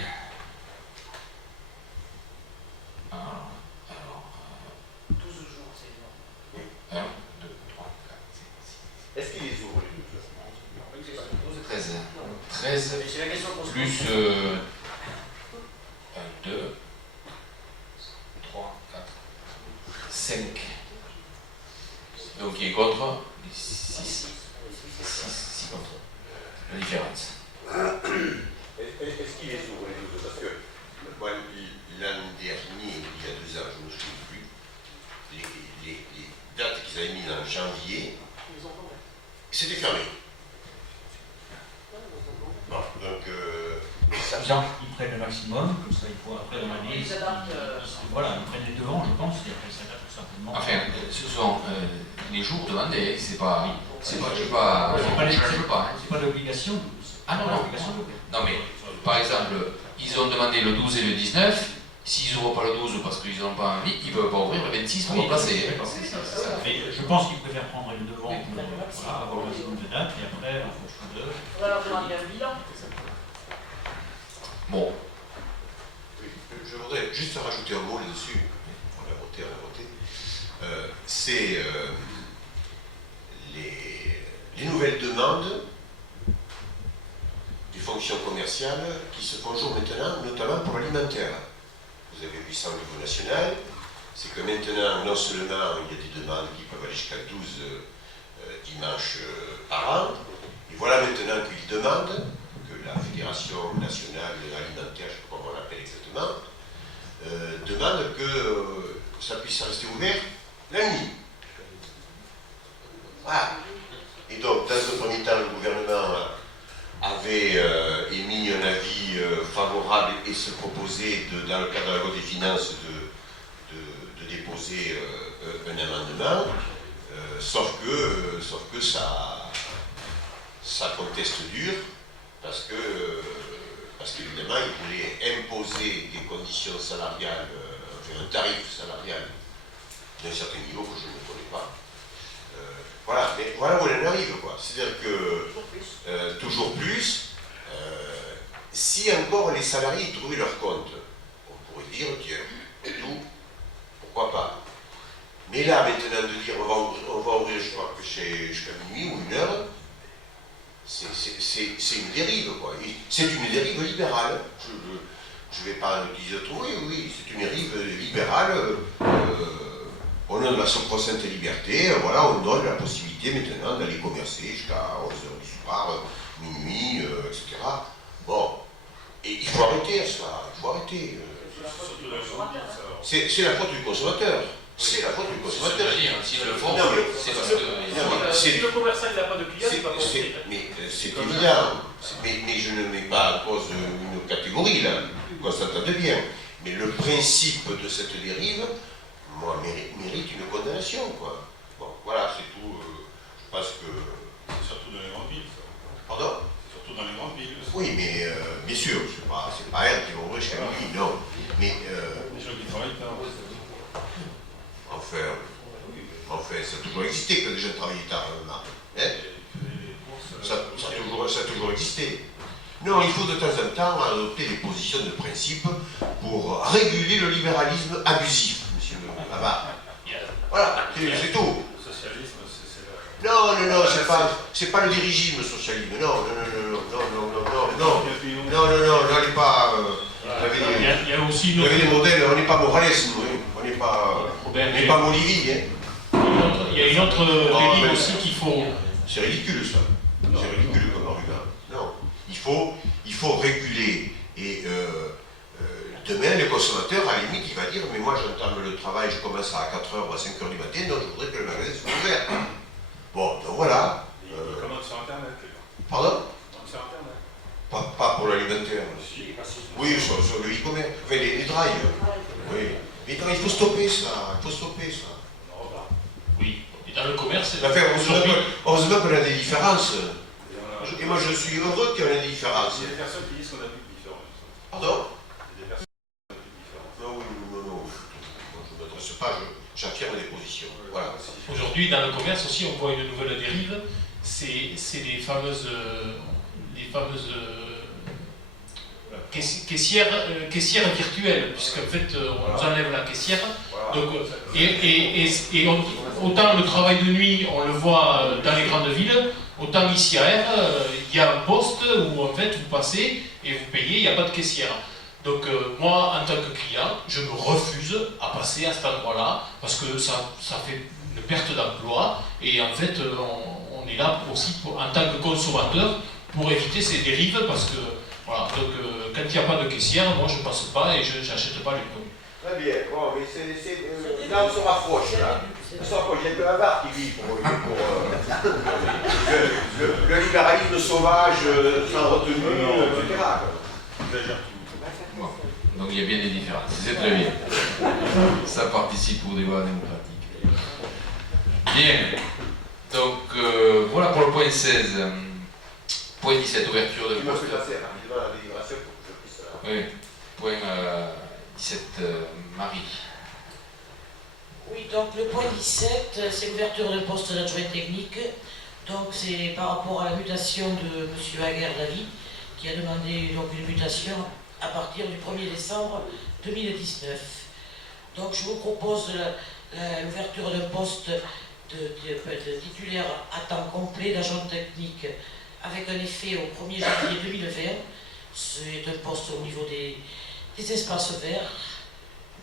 Alors, 12 jours, c'est 1, 2, 3, 4, 5, 6, Est-ce qu'il les ouvre les 13. 13 c'est la question qu'on se plus pose. 1, 2, 3, 4, 5. Donc qui est contre? 6 contre. La différence. Est-ce qu'il les ouvre les 12? Parce que moi, l'an dernier, il y a 2 ans, je ne me souviens plus, les dates qu'ils avaient mises en janvier, c'était fermé. Bon, donc, ça... Ils prennent le maximum, comme ça il faut après dans l'année. Ils s'adaptent. Voilà, ils prennent les devants, je pense, et après ils s'adaptent tout simplement. Enfin, ce sont les jours demandés, c'est pas. C'est pas. Je sais pas. Je peux pas. C'est pas d'obligation. Ah non, non. Non, mais par exemple, ils ont demandé le 12 et le 19. S'ils n'ouvrent pas le 12 parce qu'ils n'ont pas envie, ils ne peuvent pas ouvrir le 26 pour remplacer. Mais je pense qu'ils préfèrent prendre le devant pour voilà, avoir le maximum de dates, et après, en fonction de... On va leur demander un bilan. Bon. Oui, je voudrais juste rajouter un mot là-dessus. On a voté. C'est les nouvelles demandes des fonctions commerciales qui se font jour maintenant, notamment pour l'alimentaire. Vous avez vu ça au niveau national, c'est que maintenant, non seulement il y a des demandes qui peuvent aller jusqu'à 12 dimanches par an, et voilà maintenant qu'ils demandent, que la Fédération nationale alimentaire, je ne sais pas comment on l'appelle exactement, demande que ça puisse rester ouvert la nuit. Voilà. Et donc, dans un premier temps, le gouvernement avait émis un avis favorable et se proposait, dans le cadre de la loi des finances, de déposer un amendement, sauf que ça conteste dur, parce qu'évidemment, il voulait imposer des conditions salariales, enfin un tarif salarial d'un certain niveau que je ne connais pas. Voilà, mais voilà où on en arrive, quoi. C'est-à-dire que toujours plus, si encore les salariés trouvaient leur compte, on pourrait dire, tiens, tout, pourquoi pas. Mais là, maintenant, de dire on va ouvrir, je crois que jusqu'à minuit ou 1 heure, c'est une dérive, quoi. C'est une dérive libérale. Je ne vais pas utiliser autre mot, oui, c'est une dérive libérale. Au nom de la sacro-sainte liberté, voilà, on donne la possibilité maintenant d'aller commercer jusqu'à 11h du soir, minuit, etc. Bon, et il faut arrêter ça, il faut arrêter. C'est la faute du consommateur. c'est la faute du C'est ce que consommateur. je dis, hein. S'ils le font, Non, mais- c'est parce que. Si le commerçant n'a pas de client, il va pas payer. Mais c'est évident. Mais je ne mets pas en cause une catégorie, là, qu'on s'entende bien. Mais le principe de cette dérive, moi, mérite une condamnation, quoi. Bon, voilà, c'est tout. Je pense que... C'est surtout dans les grandes villes, ça. Pardon? C'est surtout dans les grandes villes. Oui, mais bien sûr, c'est pas elle qui va ouvrir chez lui, non. Mais... Les gens qui travaillent tard. Enfin, ça a toujours existé que les gens travaillent tard, hein? Ça a toujours existé. Non, il faut de temps en temps adopter des positions de principe pour réguler le libéralisme abusif, monsieur Bavard. Voilà, c'est tout. Le socialisme, c'est Non, c'est pas le dirigisme socialisme. Non, n'allez pas. Il y a aussi Vous avez des modèles, on n'est pas Morales, on n'est pas Molivy. Hein. Il y a une autre dérive aussi qu'il faut... C'est ridicule ça. C'est ridicule comme argument. Non. Il faut réguler. Et demain, le consommateur, à la limite, il va dire mais moi j'entame le travail, je commence à 4h ou à 5h du matin, donc je voudrais que le magasin soit ouvert. Bon, donc voilà. Ils commandent sur Internet, les gars. Pardon? Ils commandent sur Internet. Pas pour l'alimentaire. Oui, sur le e-commerce. Enfin, les drives. Oui. Mais non, il faut stopper ça. Oui, et dans le commerce, Heureusement qu'on a des différences. Et moi, je suis heureux qu'il y ait des différences. Il y a des personnes qui disent qu'on a plus de différence. Pardon? Il y a des personnes qui ont plus de différence. Non. Je ne m'adresse pas, j'affirme des positions. Voilà. aujourd'hui, dans le commerce aussi, on voit une nouvelle dérive, c'est les fameuses caissières virtuelles, puisqu'en fait, on nous enlève la caissière. Donc, autant le travail de nuit, on le voit dans les grandes villes, autant ici à R, il y a un poste où en fait vous passez et vous payez, il n'y a pas de caissière. Donc moi, en tant que client, je me refuse à passer à cet endroit-là parce que ça fait une perte d'emploi et en fait, on est là aussi en tant que consommateur pour éviter ces dérives parce que voilà, donc quand il n'y a pas de caissière, moi je passe pas et je n'achète pas les produits. Très bien, bon, mais là on se rapproche, là. On se rapproche, il y a que Havard qui vit pour le libéralisme sauvage, sans retenue, etc. Bon. Donc il y a bien des différences, c'est très bien. Ça participe au débat démocratique. Bien, donc voilà pour le point 16. Point 17, ouverture de poste. Oui, point 17, Marie. Oui, donc le point 17, c'est l'ouverture d'un poste d'adjoint technique. Donc c'est par rapport à la mutation de M. Aguerre-David, qui a demandé donc une mutation à partir du 1er décembre 2019. Donc je vous propose l'ouverture d'un poste de titulaire à temps complet d'agent technique avec un effet au 1er janvier 2020. C'est un poste au niveau des espaces verts.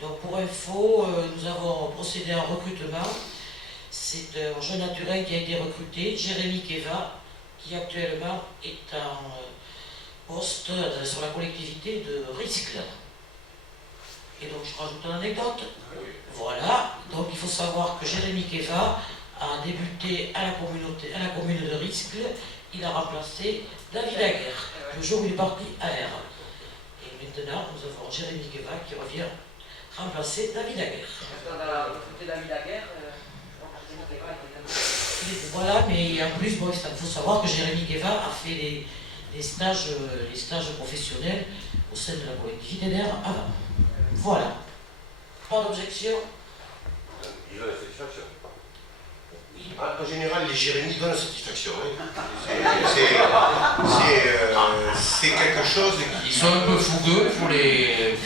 Donc pour info, nous avons procédé à un recrutement. C'est un jeune naturel qui a été recruté, Jérémy Keva, qui actuellement est en poste sur la collectivité de Riscle. Et donc je rajoute une anecdote. Voilà, donc il faut savoir que Jérémy Keva a débuté à la commune de Riscle. Il a remplacé David Aguerre, le jour où il est parti à R. Et maintenant, nous avons Jérémy Keva qui revient remplacer David Aguerre. Voilà, mais en plus, bon, il faut savoir que Jérémy Keva a fait les stages professionnels au sein de la collectivité d'Air avant. Voilà. Pas d'objection? Il a la satisfaction. En général, les Jérémy donnent la satisfaction. C'est quelque chose qui... Ils sont un peu fougueux, il faut les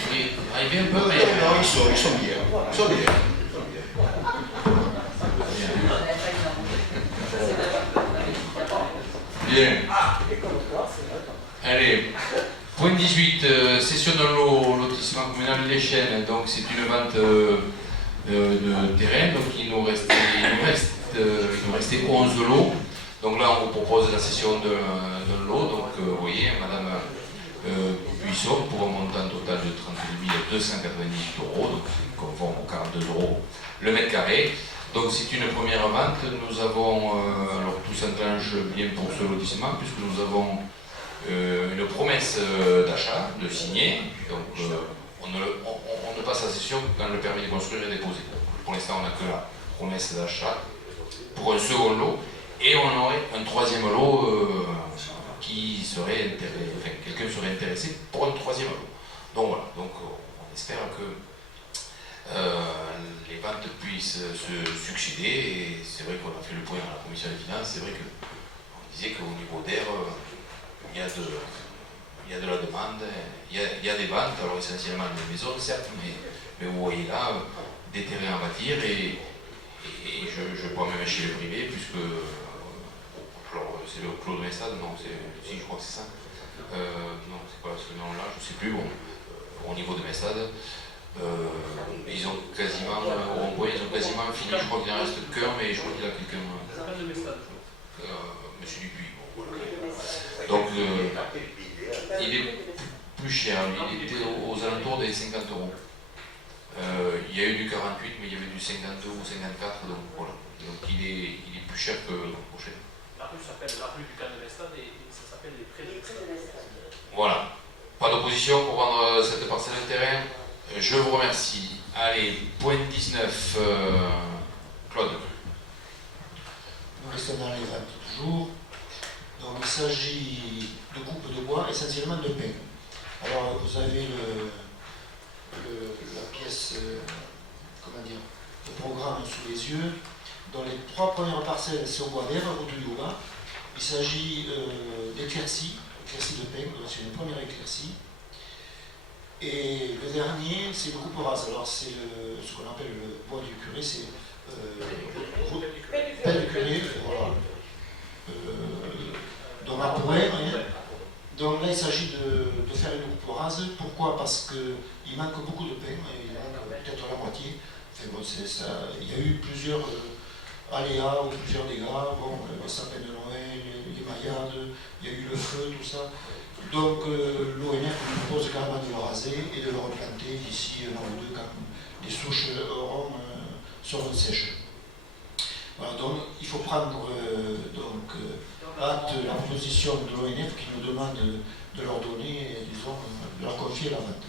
arriver un peu, mais... Non, ils sont bien. Ils sont bien. Bien. Allez, point 18, cession d'un lot, lotissement communal Les Chênes. Donc c'est une vente de terrain, donc il nous restait 11 lots. Donc là on vous propose la cession d'un lot, donc vous voyez, Madame Buisson pour un montant total de 32 298 €, donc conforme aux 42 € le mètre carré. Donc c'est une première vente. Nous avons, alors tout s'enclenche bien pour ce lotissement, puisque nous avons une promesse d'achat, de signer. Donc on ne passe à session quand le permis de construire est déposé. Pour l'instant, on n'a que la promesse d'achat pour un second lot, et on aurait un troisième lot qui serait intéressé, enfin, quelqu'un serait intéressé pour un troisième lot. Donc voilà, donc on espère que les ventes puissent se succéder, et c'est vrai qu'on a fait le point à la commission des finances. C'est vrai qu'on disait qu'au niveau d'air, il y a de la demande, il y a des ventes, alors essentiellement des maisons certes, mais vous voyez là des terrains à bâtir, et je crois même chez le privé, puisque alors c'est le Claude Mestade, non, si je crois que c'est ça, non c'est pas ce nom là, je sais plus, bon, au niveau de Mestade, ils ont quasiment, au rond-point, ils ont quasiment fini, je crois qu'il en reste qu'un, mais je crois qu'il y a quelqu'un, monsieur Dupuis, bon, voilà. Donc il est plus cher, il était aux alentours des 50 €. Il y a eu du 48, mais il y avait du 52 ou 54, donc voilà. Donc il est plus cher que l'an prochain. La rue s'appelle la rue du Camp de Mestade et ça s'appelle les Prés de Mestade. Voilà. Pas d'opposition pour vendre cette parcelle de terrain. Je vous remercie. Allez, point 19, Claude. Nous restons dans les ventes toujours. Donc il s'agit de coupes de bois, essentiellement de pin. Alors vous avez la pièce, comment dire, le programme sous les yeux. Dans les 3 premières parcelles, c'est au bois d'air, route du Haut-Bas. Il s'agit d'éclaircies de pin, c'est une première éclaircie. Et le dernier, c'est le coupe rase. Alors c'est ce qu'on appelle le bois du curé, c'est pelle du curé, voilà. Donc à Pouet, hein. Donc là il s'agit de faire une coupe rase. Pourquoi? Parce qu'il manque beaucoup de pain, il manque peut-être la moitié. Enfin, bon, ça, il y a eu plusieurs aléas ou plusieurs dégâts, bon, les sapins de Noël, les maillades, il y a eu le feu, tout ça. Donc l'ONF nous propose carrément de le raser et de le replanter d'ici un an ou deux quand les souches seront sèches. Voilà, donc il faut prendre acte de la proposition de l'ONF qui nous demande de leur donner, disons, de leur confier la vente.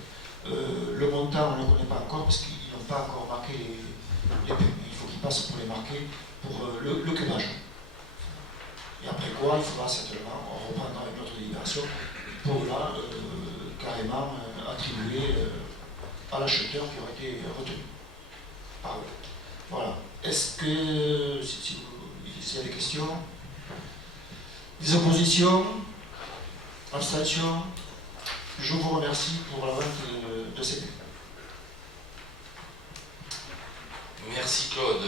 Le montant, on ne le connaît pas encore parce qu'ils n'ont pas encore marqué les paiements. Il faut qu'ils passent pour les marquer pour le cubage. Et après quoi, il faudra certainement reprendre avec notre délibération pour là, carrément attribuer à l'acheteur qui aurait été retenu par eux. Voilà. Est-ce que, s'il y a des questions, des oppositions, abstentions, je vous remercie pour la vente de ces biens. Merci Claude.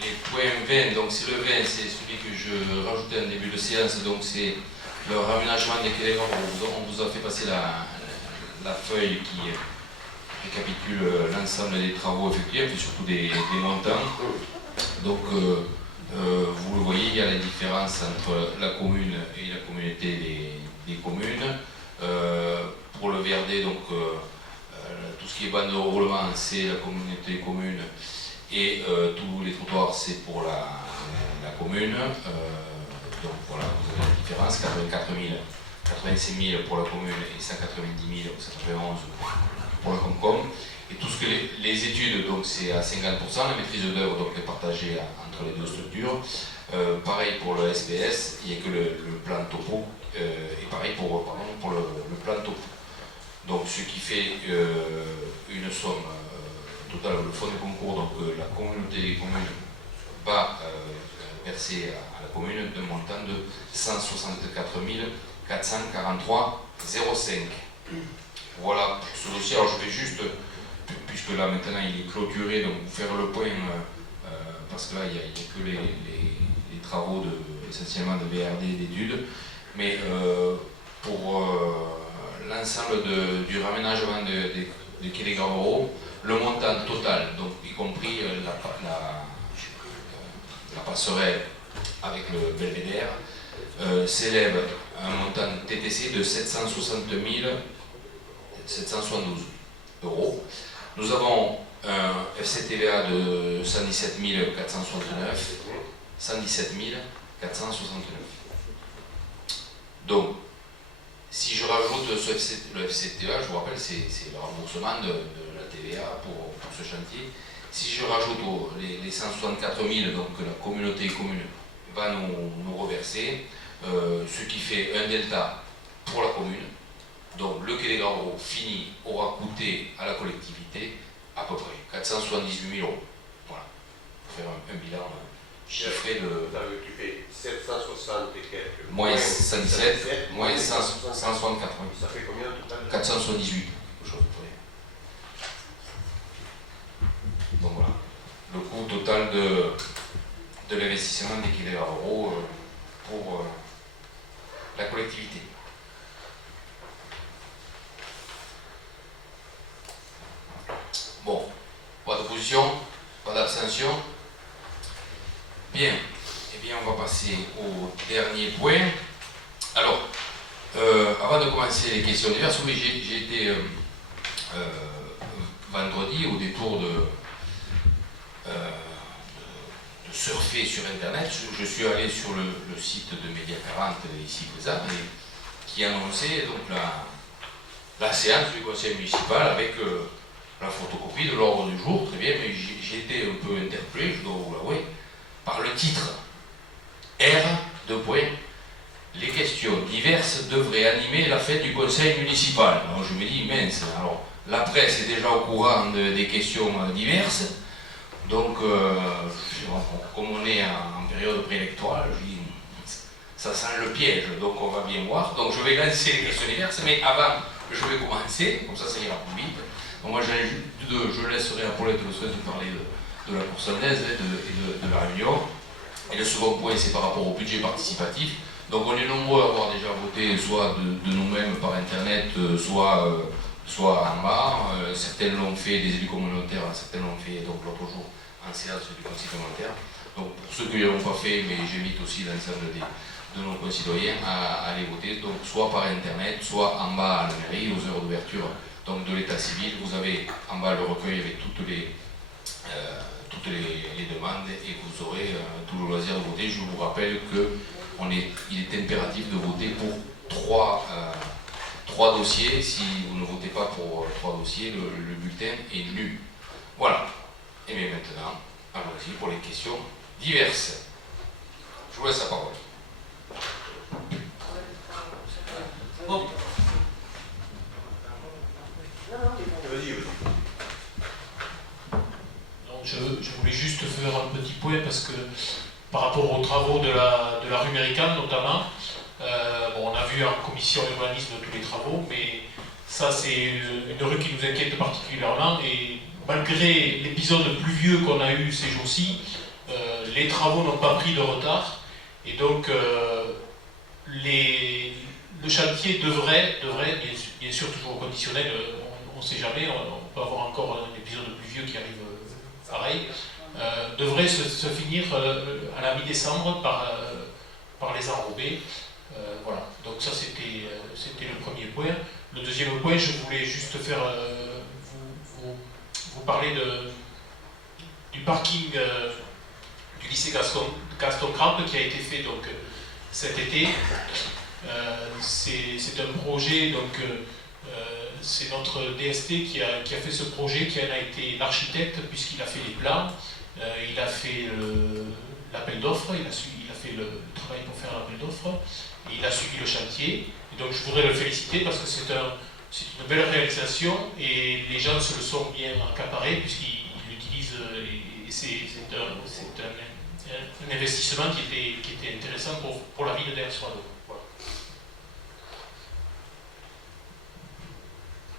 Les points 20, donc c'est le 20, c'est celui que je rajoutais en début de séance, donc c'est le raménagement des quais des Grands. On vous a fait passer la feuille qui récapitule l'ensemble des travaux effectués, et surtout des montants. Donc vous le voyez, il y a la différence entre la commune et la communauté des communes. Pour le VRD, donc tout ce qui est bande de roulement, c'est la communauté commune, et tous les trottoirs, c'est pour la commune. Donc voilà, vous avez la différence, 85 000 pour la commune et 190 000 ou 191 pour la Comcom. Et tout ce que les études, donc c'est à 50%, la maîtrise d'œuvre donc est partagée entre les deux structures. Pareil pour le SPS, il n'y a que le plan topo, et pareil pour le plan topo. Donc ce qui fait une somme totale, le fonds de concours, donc la communauté des communes va verser à la commune d'un montant de 164 443,05. Voilà pour ce dossier. Alors je vais juste, puisque là maintenant il est clôturé, donc vous faire le point, parce que là il n'y a que les travaux essentiellement de VRD d'études, mais pour l'ensemble du raménagement des quais des Gravereaux, le montant total, donc y compris la passerelle avec le belvédère, s'élève à un montant TTC de 760 772 €. Nous avons un FCTVA de 117 469, 117 469. Donc, si je rajoute le FCTVA, je vous rappelle, c'est le remboursement de la TVA pour ce chantier. Si je rajoute les 164 000 donc, que la communauté commune va nous reverser, ce qui fait un delta pour la commune. Donc le quai des Grands fini aura coûté à la collectivité à peu près 478 000 €. Voilà, pour faire un bilan chiffré de... Tu fais 760 et quelques. Moins 117, moins 164. Ça fait combien au total? 478, quelque chose près. Donc voilà, le coût total de l'investissement des quais des Grands pour la collectivité. Bon, pas d'opposition, pas d'abstention. Bien, eh bien on va passer au dernier point. Alors, avant de commencer les questions diverses, oui, j'ai été vendredi au détour de surfer sur internet. Je suis allé sur le site de Média 40 ici présent qui annonçait donc la séance du conseil municipal avec la photocopie de l'ordre du jour, très bien, mais j'ai été un peu interpellé, je dois vous l'avouer, par le titre R, les questions diverses devraient animer la fête du conseil municipal. Alors je me dis, mince, alors la presse est déjà au courant des questions diverses, donc comme on est en période préélectorale, je dis, ça sent le piège, donc on va bien voir. Donc je vais lancer les questions diverses, mais avant, je vais commencer, comme ça ira plus vite. Donc moi je laisserai à Paulette le soin de parler de la course anglaise et de la réunion. Et le second point, c'est par rapport au budget participatif. Donc on est nombreux à avoir déjà voté, soit de nous-mêmes par internet, soit en bas. Certains l'ont fait, des élus communautaires, certains l'ont fait donc l'autre jour en séance du conseil communautaire. Donc pour ceux qui ne l'ont pas fait, mais j'invite aussi l'ensemble de nos concitoyens à aller voter, donc soit par internet, soit en bas à la mairie, aux heures d'ouverture donc de l'état civil. Vous avez en bas le recueil avec toutes les demandes et vous aurez tout le loisir de voter. Je vous rappelle qu'il est impératif de voter pour trois dossiers. Si vous ne votez pas pour 3 dossiers, le bulletin est nul. Voilà. Et bien maintenant, allons-y pour les questions diverses. Je vous laisse la parole. Bon. Donc je voulais juste faire un petit point parce que par rapport aux travaux de la rue Méricane notamment, on a vu en commission urbanisme tous les travaux, mais ça c'est une rue qui nous inquiète particulièrement et malgré l'épisode pluvieux qu'on a eu ces jours-ci, les travaux n'ont pas pris de retard et donc le chantier devrait bien sûr toujours au conditionnel, on ne sait jamais, on peut avoir encore un épisode pluvieux qui arrive pareil, devrait se finir à la mi-décembre par les enrobés. Voilà, donc ça c'était le premier point. Le deuxième point, je voulais juste faire vous parler du parking du lycée Gaston Crampe qui a été fait donc cet été. C'est un projet, donc c'est notre DST qui a fait ce projet, qui en a été l'architecte puisqu'il a fait les plans, il a fait l'appel d'offres, il a fait le travail pour faire l'appel d'offres, il a suivi le chantier, et donc je voudrais le féliciter parce que c'est une belle réalisation et les gens se le sont bien accaparés puisqu'ils l'utilisent et c'est un investissement qui était intéressant pour la ville d'Air-Soiseau. Voilà.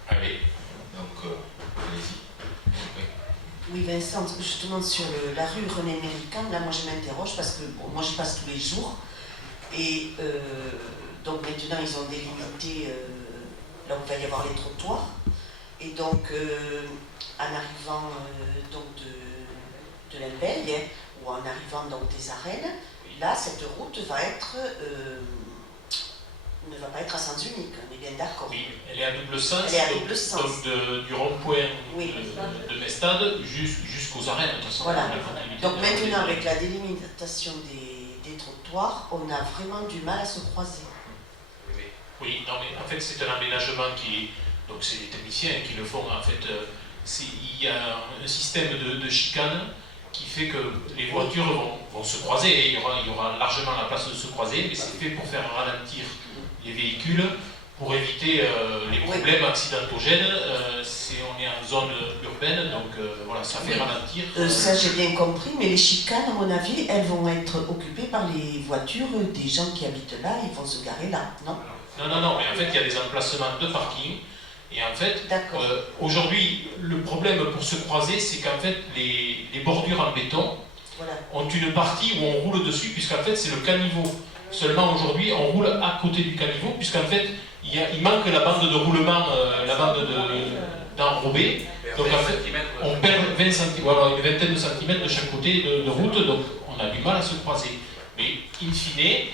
Allez, donc allez-y. Oui, Vincent, justement sur la rue René Méricane, là moi je m'interroge parce que bon, moi je passe tous les jours et donc maintenant ils ont délimité là où il va y avoir les trottoirs et donc en arrivant donc de l'Embeille ou en arrivant donc des arènes, là cette route va être ne va pas être à sens unique, on est bien d'accord. Oui, elle est à double sens. Elle est à double sens. Donc du rond-point Oui. de Mestade jusqu'aux arènes. De toute façon, Voilà. la continuité Donc de la maintenant, route. avec la délimitation des trottoirs, on a vraiment du mal à se croiser. Oui, non, mais en fait, c'est un aménagement qui est. Donc, c'est les techniciens qui le font. En fait, il y a un système de chicane qui fait que les voitures vont se croiser et il y aura largement la place de se croiser, mais c'est fait pour faire ralentir les véhicules pour éviter les problèmes accidentogènes. On est en zone urbaine, donc voilà, ça fait ralentir. Ça, j'ai bien compris, mais les chicanes, à mon avis, elles vont être occupées par les voitures des gens qui habitent là, ils vont se garer là, non? Non, mais en fait, il y a des emplacements de parking. Et en fait, aujourd'hui, le problème pour se croiser, c'est qu'en fait, les bordures en béton ont une partie où on roule dessus, puisqu'en fait, c'est le caniveau. Seulement aujourd'hui, on roule à côté du caniveau, puisqu'en fait, il manque la bande de roulement, la bande d'enrobé. Donc en fait, on perd 20 cm, voilà, une vingtaine de centimètres de chaque côté de route, donc on a du mal à se croiser. Mais in fine,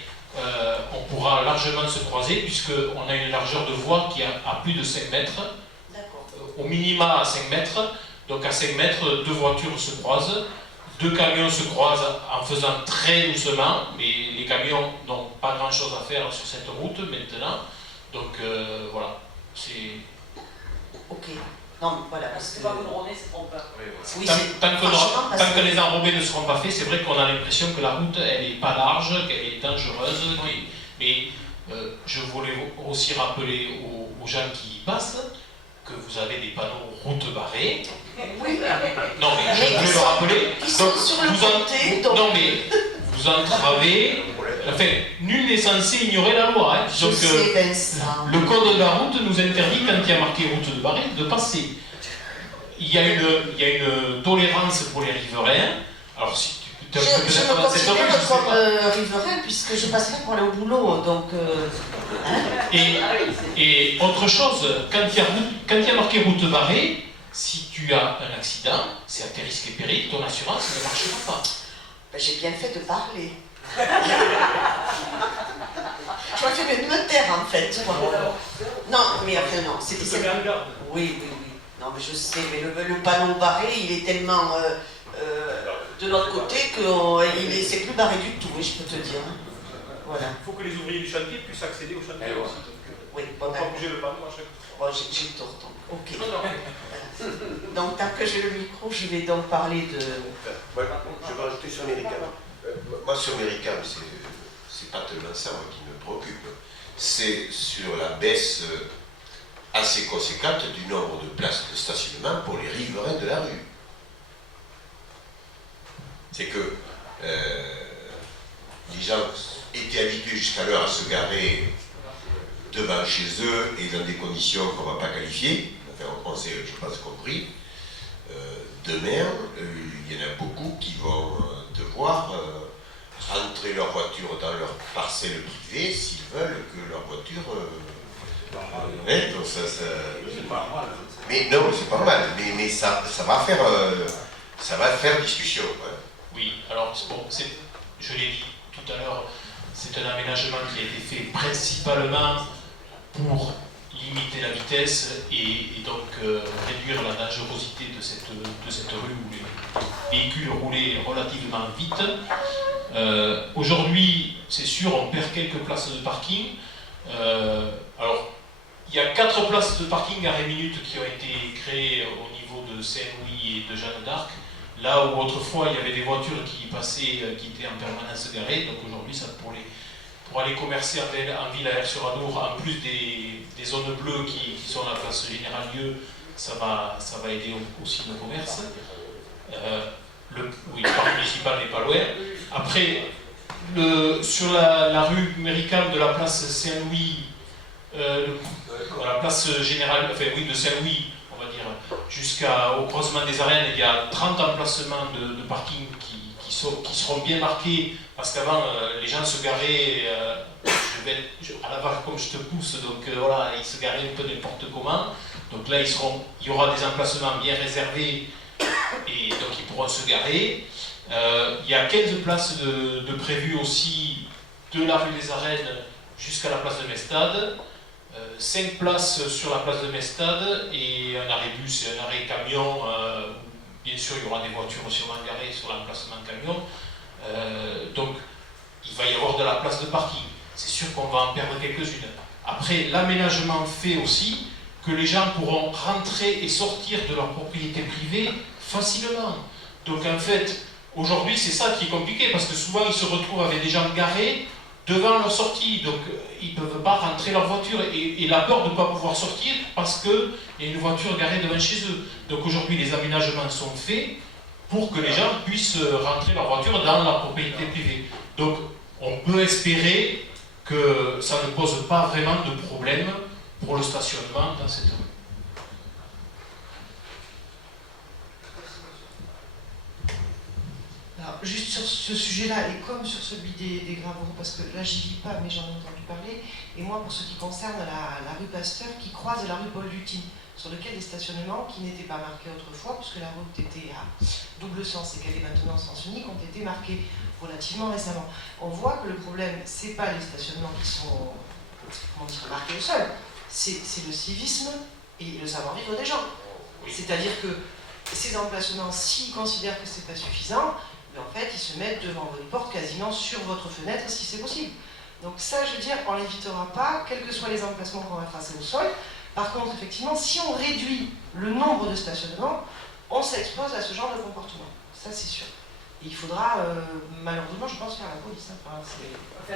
on pourra largement se croiser puisqu'on a une largeur de voie qui est à plus de 5 mètres, au minima à 5 mètres, donc à 5 mètres, deux voitures se croisent, deux camions se croisent en faisant très doucement, mais les camions n'ont pas grand chose à faire sur cette route maintenant, donc voilà, c'est... Ok. Non, voilà, parce que... Pas goudronné, c'est trompeur. Oui, tant que les enrobés ne seront pas faits, c'est vrai qu'on a l'impression que la route, elle n'est pas large, qu'elle est dangereuse. Mais je voulais aussi rappeler aux gens qui y passent que vous avez des panneaux route barrée. Oui. Non, mais je voulais le rappeler. Ils sont sur le côté, donc... Non, mais vous entravez... Enfin, nul n'est censé ignorer la loi. Hein. Donc, le code de la route nous interdit, quand il y a marqué route de barrée, de passer. Il y a une tolérance pour les riverains. Alors, si tu je me considère comme riverain, puisque je passe là pour aller au boulot, donc... Et autre chose, quand il y a marqué route barrée, si tu as un accident, c'est à tes risques et périls, ton assurance ne marchera pas. Ben, j'ai bien fait de parler. Je m'en fais me taire en fait. Non, mais enfin non, c'était... Oui. Non, mais je sais, mais le panneau barré, il est tellement de l'autre côté que c'est plus barré du tout, oui, je peux te dire. Voilà. Il faut que les ouvriers du chantier puissent accéder au chantier aussi. Oui, bon, pas bouger le panneau à chaque fois. Bon, j'ai tort, donc. Ok. Donc, tant que j'ai le micro, je vais donc parler de... Ouais, je vais rajouter sur Méricam. Moi, sur Méricam, c'est pas tellement ça moi, qui me préoccupe. C'est sur la baisse assez conséquente du nombre de places de stationnement pour les riverains de la rue. C'est que les gens étaient habitués jusqu'alors à se garer devant chez eux et dans des conditions qu'on ne va pas qualifier, enfin on s'est, je pense, compris. Demain, il y en a beaucoup qui vont devoir rentrer leur voiture dans leur parcelle privée s'ils veulent que leur voiture... donc c'est pas mal. Mais non, c'est pas mal, mais ça va faire discussion. Ouais. Oui, alors bon, je l'ai dit tout à l'heure, c'est un aménagement qui a été fait principalement pour limiter la vitesse et donc réduire la dangerosité de cette rue où les véhicules roulaient relativement vite. Aujourd'hui, c'est sûr, on perd quelques places de parking. Alors, il y a 4 places de parking arrêt minute qui ont été créées au niveau de Saint-Louis et de Jeanne d'Arc. Là où autrefois il y avait des voitures qui passaient, qui étaient en permanence garées, donc aujourd'hui ça pour aller commercer en ville à Aire-sur-Adour, en plus des zones bleues qui sont à la place Général Lieu, ça va aider aussi le commerce. Le parc municipal n'est pas loin. Après, sur la rue Méricam de la place Saint-Louis, la place Général, enfin oui, de Saint-Louis, on va dire, jusqu'au croisement des arènes, il y a 30 emplacements de parking qui seront bien marqués, parce qu'avant, les gens se garaient à la vache comme je te pousse, donc voilà, ils se garaient un peu n'importe comment. Donc là, il y aura des emplacements bien réservés, et donc ils pourront se garer. Il y a 15 places de prévues aussi de la rue des Arènes jusqu'à la place de Mestade. 5 places sur la place de Mestade et un arrêt bus et un arrêt camion. Bien sûr, il y aura des voitures sûrement garées sur l'emplacement camion. Donc, il va y avoir de la place de parking. C'est sûr qu'on va en perdre quelques-unes. Après, l'aménagement fait aussi que les gens pourront rentrer et sortir de leur propriété privée facilement. Donc, en fait, aujourd'hui, c'est ça qui est compliqué parce que souvent, ils se retrouvent avec des gens garés devant leur sortie, donc ils ne peuvent pas rentrer leur voiture et la peur de ne pas pouvoir sortir parce qu'il y a une voiture garée devant chez eux. Donc aujourd'hui les aménagements sont faits pour que les gens puissent rentrer leur voiture dans leur propriété privée. Donc on peut espérer que ça ne pose pas vraiment de problème pour le stationnement dans cette rue. Alors, juste sur ce sujet-là, et comme sur celui des Graveaux, parce que là j'y vis pas, mais j'en ai entendu parler, et moi pour ce qui concerne la rue Pasteur qui croise la rue Paul Lutine, sur lequel des stationnements qui n'étaient pas marqués autrefois, puisque la route était à double sens et qu'elle est maintenant sens unique, ont été marqués relativement récemment. On voit que le problème, c'est pas les stationnements qui sont, marqués au sol, c'est le civisme et le savoir-vivre des gens. C'est-à-dire que ces emplacements, s'ils considèrent que c'est pas suffisant, mais en fait, ils se mettent devant votre porte, quasiment sur votre fenêtre, si c'est possible. Donc ça, je veux dire, on ne l'évitera pas, quels que soient les emplacements qu'on va tracer au sol. Par contre, effectivement, si on réduit le nombre de stationnements, on s'expose à ce genre de comportement. Ça, c'est sûr. Et il faudra, malheureusement, je pense, faire la police. Enfin,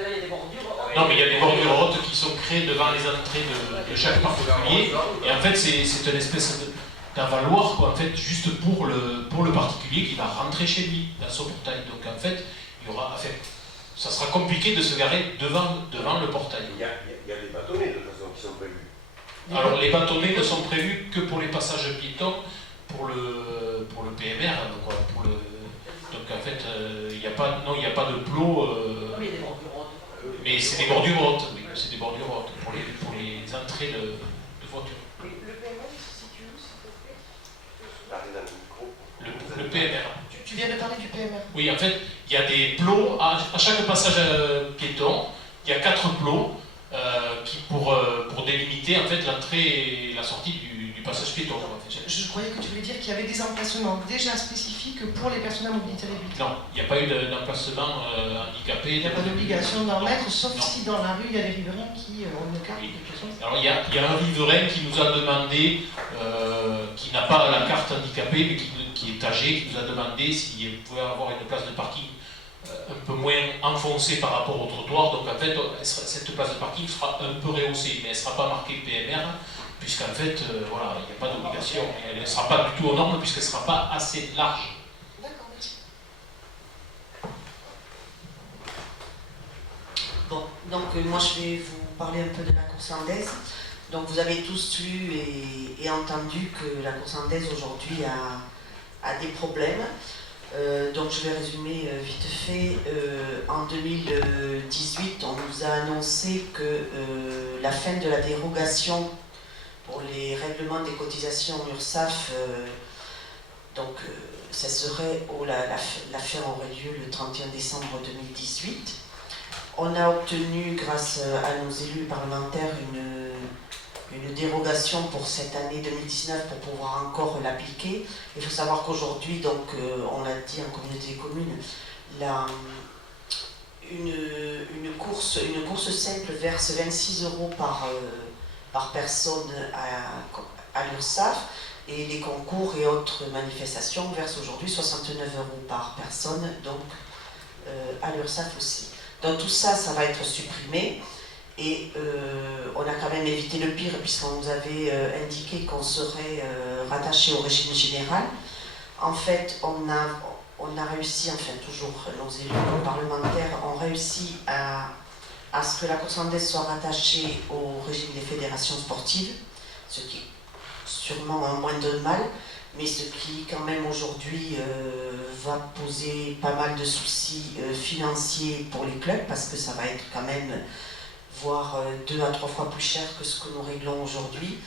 là, il y a des bordures. Non, mais il y a des bordures hautes qui sont créées devant les entrées de chaque particulier. Et en fait, c'est une espèce d'avaloir, quoi, en fait, juste pour le particulier qui va rentrer chez lui, dans son portail. Donc, en fait, il y aura, ça sera compliqué de se garer devant le portail. Il y a des bâtonnets, de toute façon, qui sont prévus. Alors, les bâtonnets ne sont prévus que pour les passages piétons, pour le PMR. Donc, en fait, il n'y a pas de plot. Mais c'est des bordures hautes, oui, c'est des bordures hautes pour les entrées de voitures. Le PMR, il se situe où, s'il te plaît? Le PMR. Tu viens de parler du PMR. Oui, en fait, il y a des plots, à chaque passage piéton, il y a 4 plots pour délimiter en fait, l'entrée et la sortie du passage piéton. Je croyais que tu voulais dire qu'il y avait des emplacements déjà spécifiques pour les personnes à mobilité réduite. Non, il n'y a pas eu d'emplacement handicapé. Il n'y a pas d'obligation d'en mettre, sauf si dans la rue il y a des riverains qui ont une carte. Oui. Alors il y a un riverain qui nous a demandé, qui n'a pas la carte handicapée, mais qui est âgé, qui nous a demandé s'il pouvait avoir une place de parking un peu moins enfoncée par rapport au trottoir. Donc en fait, cette place de parking sera un peu rehaussée, mais elle ne sera pas marquée PMR, puisqu'en fait, voilà, il n'y a pas d'obligation. Elle ne sera pas du tout aux normes, puisqu'elle ne sera pas assez large. D'accord, merci. Bon, donc moi je vais vous parler un peu de la course andaise. Donc vous avez tous lu et entendu que la course andaise aujourd'hui a des problèmes. Donc je vais résumer vite fait. En 2018, on nous a annoncé que la fin de la dérogation pour les règlements des cotisations URSSAF, ça serait, l'affaire aurait lieu le 31 décembre 2018. On a obtenu, grâce à nos élus parlementaires, une dérogation pour cette année 2019 pour pouvoir encore l'appliquer. Il faut savoir qu'aujourd'hui, donc, on l'a dit en communauté des communes, une course simple verse 26 € par personne à l'URSSAF, et les concours et autres manifestations versent aujourd'hui 69 € par personne, donc à l'URSSAF aussi. Donc tout ça, ça va être supprimé. Et on a quand même évité le pire, puisqu'on nous avait indiqué qu'on serait rattaché au régime général. En fait, on a réussi, enfin toujours nos élus, nos parlementaires, ont réussi à ce que la course andaise soit rattachée au régime des fédérations sportives, ce qui est sûrement un moins de mal, mais ce qui quand même aujourd'hui va poser pas mal de soucis financiers pour les clubs, parce que ça va être quand même voire 2 à 3 fois plus cher que ce que nous réglons aujourd'hui,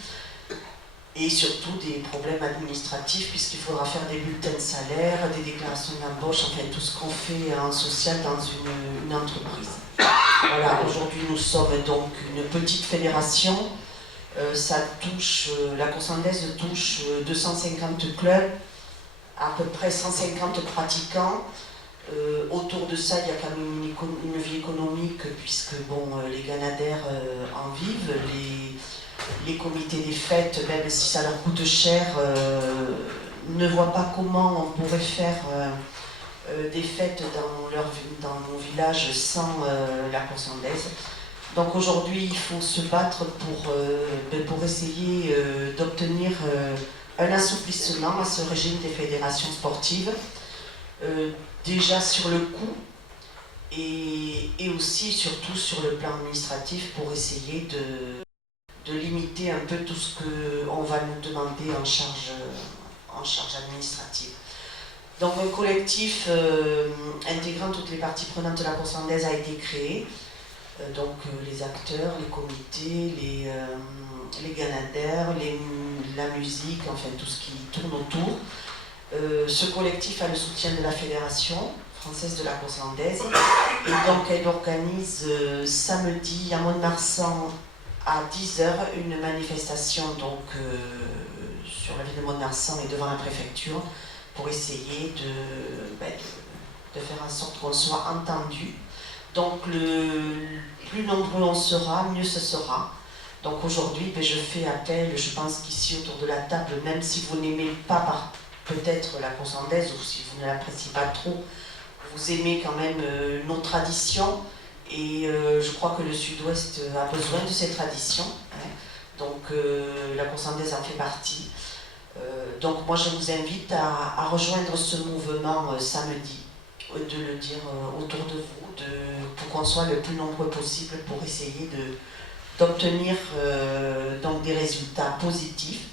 et surtout des problèmes administratifs, puisqu'il faudra faire des bulletins de salaire, des déclarations d'embauche, enfin tout ce qu'on fait en social dans une entreprise. Voilà, aujourd'hui nous sommes donc une petite fédération. Ça touche, la course andaise touche 250 clubs, à peu près 150 pratiquants. Autour de ça, il y a quand même une vie économique, puisque bon, les Ganadères en vivent, les comités des fêtes, même si ça leur coûte cher, ne voient pas comment on pourrait faire des fêtes dans nos villages sans la course andaise. Donc aujourd'hui, il faut se battre pour essayer d'obtenir un assouplissement à ce régime des fédérations sportives. Déjà sur le coût et aussi surtout sur le plan administratif pour essayer de limiter un peu tout ce qu'on va nous demander en charge administrative. Donc un collectif intégrant toutes les parties prenantes de la course andaise a été créé. Donc les acteurs, les comités, les ganadères, la musique, enfin tout ce qui tourne autour. Ce collectif a le soutien de la Fédération française de la course andaise et donc elle organise samedi à Mont-de-Marsan à 10h une manifestation donc, sur la ville de Mont-de-Marsan et devant la préfecture pour essayer de faire en sorte qu'on soit entendu. Donc le plus nombreux on sera, mieux ce sera. Donc aujourd'hui je fais appel, je pense qu'ici autour de la table, même si vous n'aimez pas peut-être la course andaise ou si vous ne l'appréciez pas trop, vous aimez quand même nos traditions et je crois que le Sud-Ouest a besoin de ces traditions. Hein. Donc la course andaise en fait partie. Donc moi je vous invite à rejoindre ce mouvement samedi, de le dire autour de vous, pour qu'on soit le plus nombreux possible pour essayer d'obtenir donc des résultats positifs.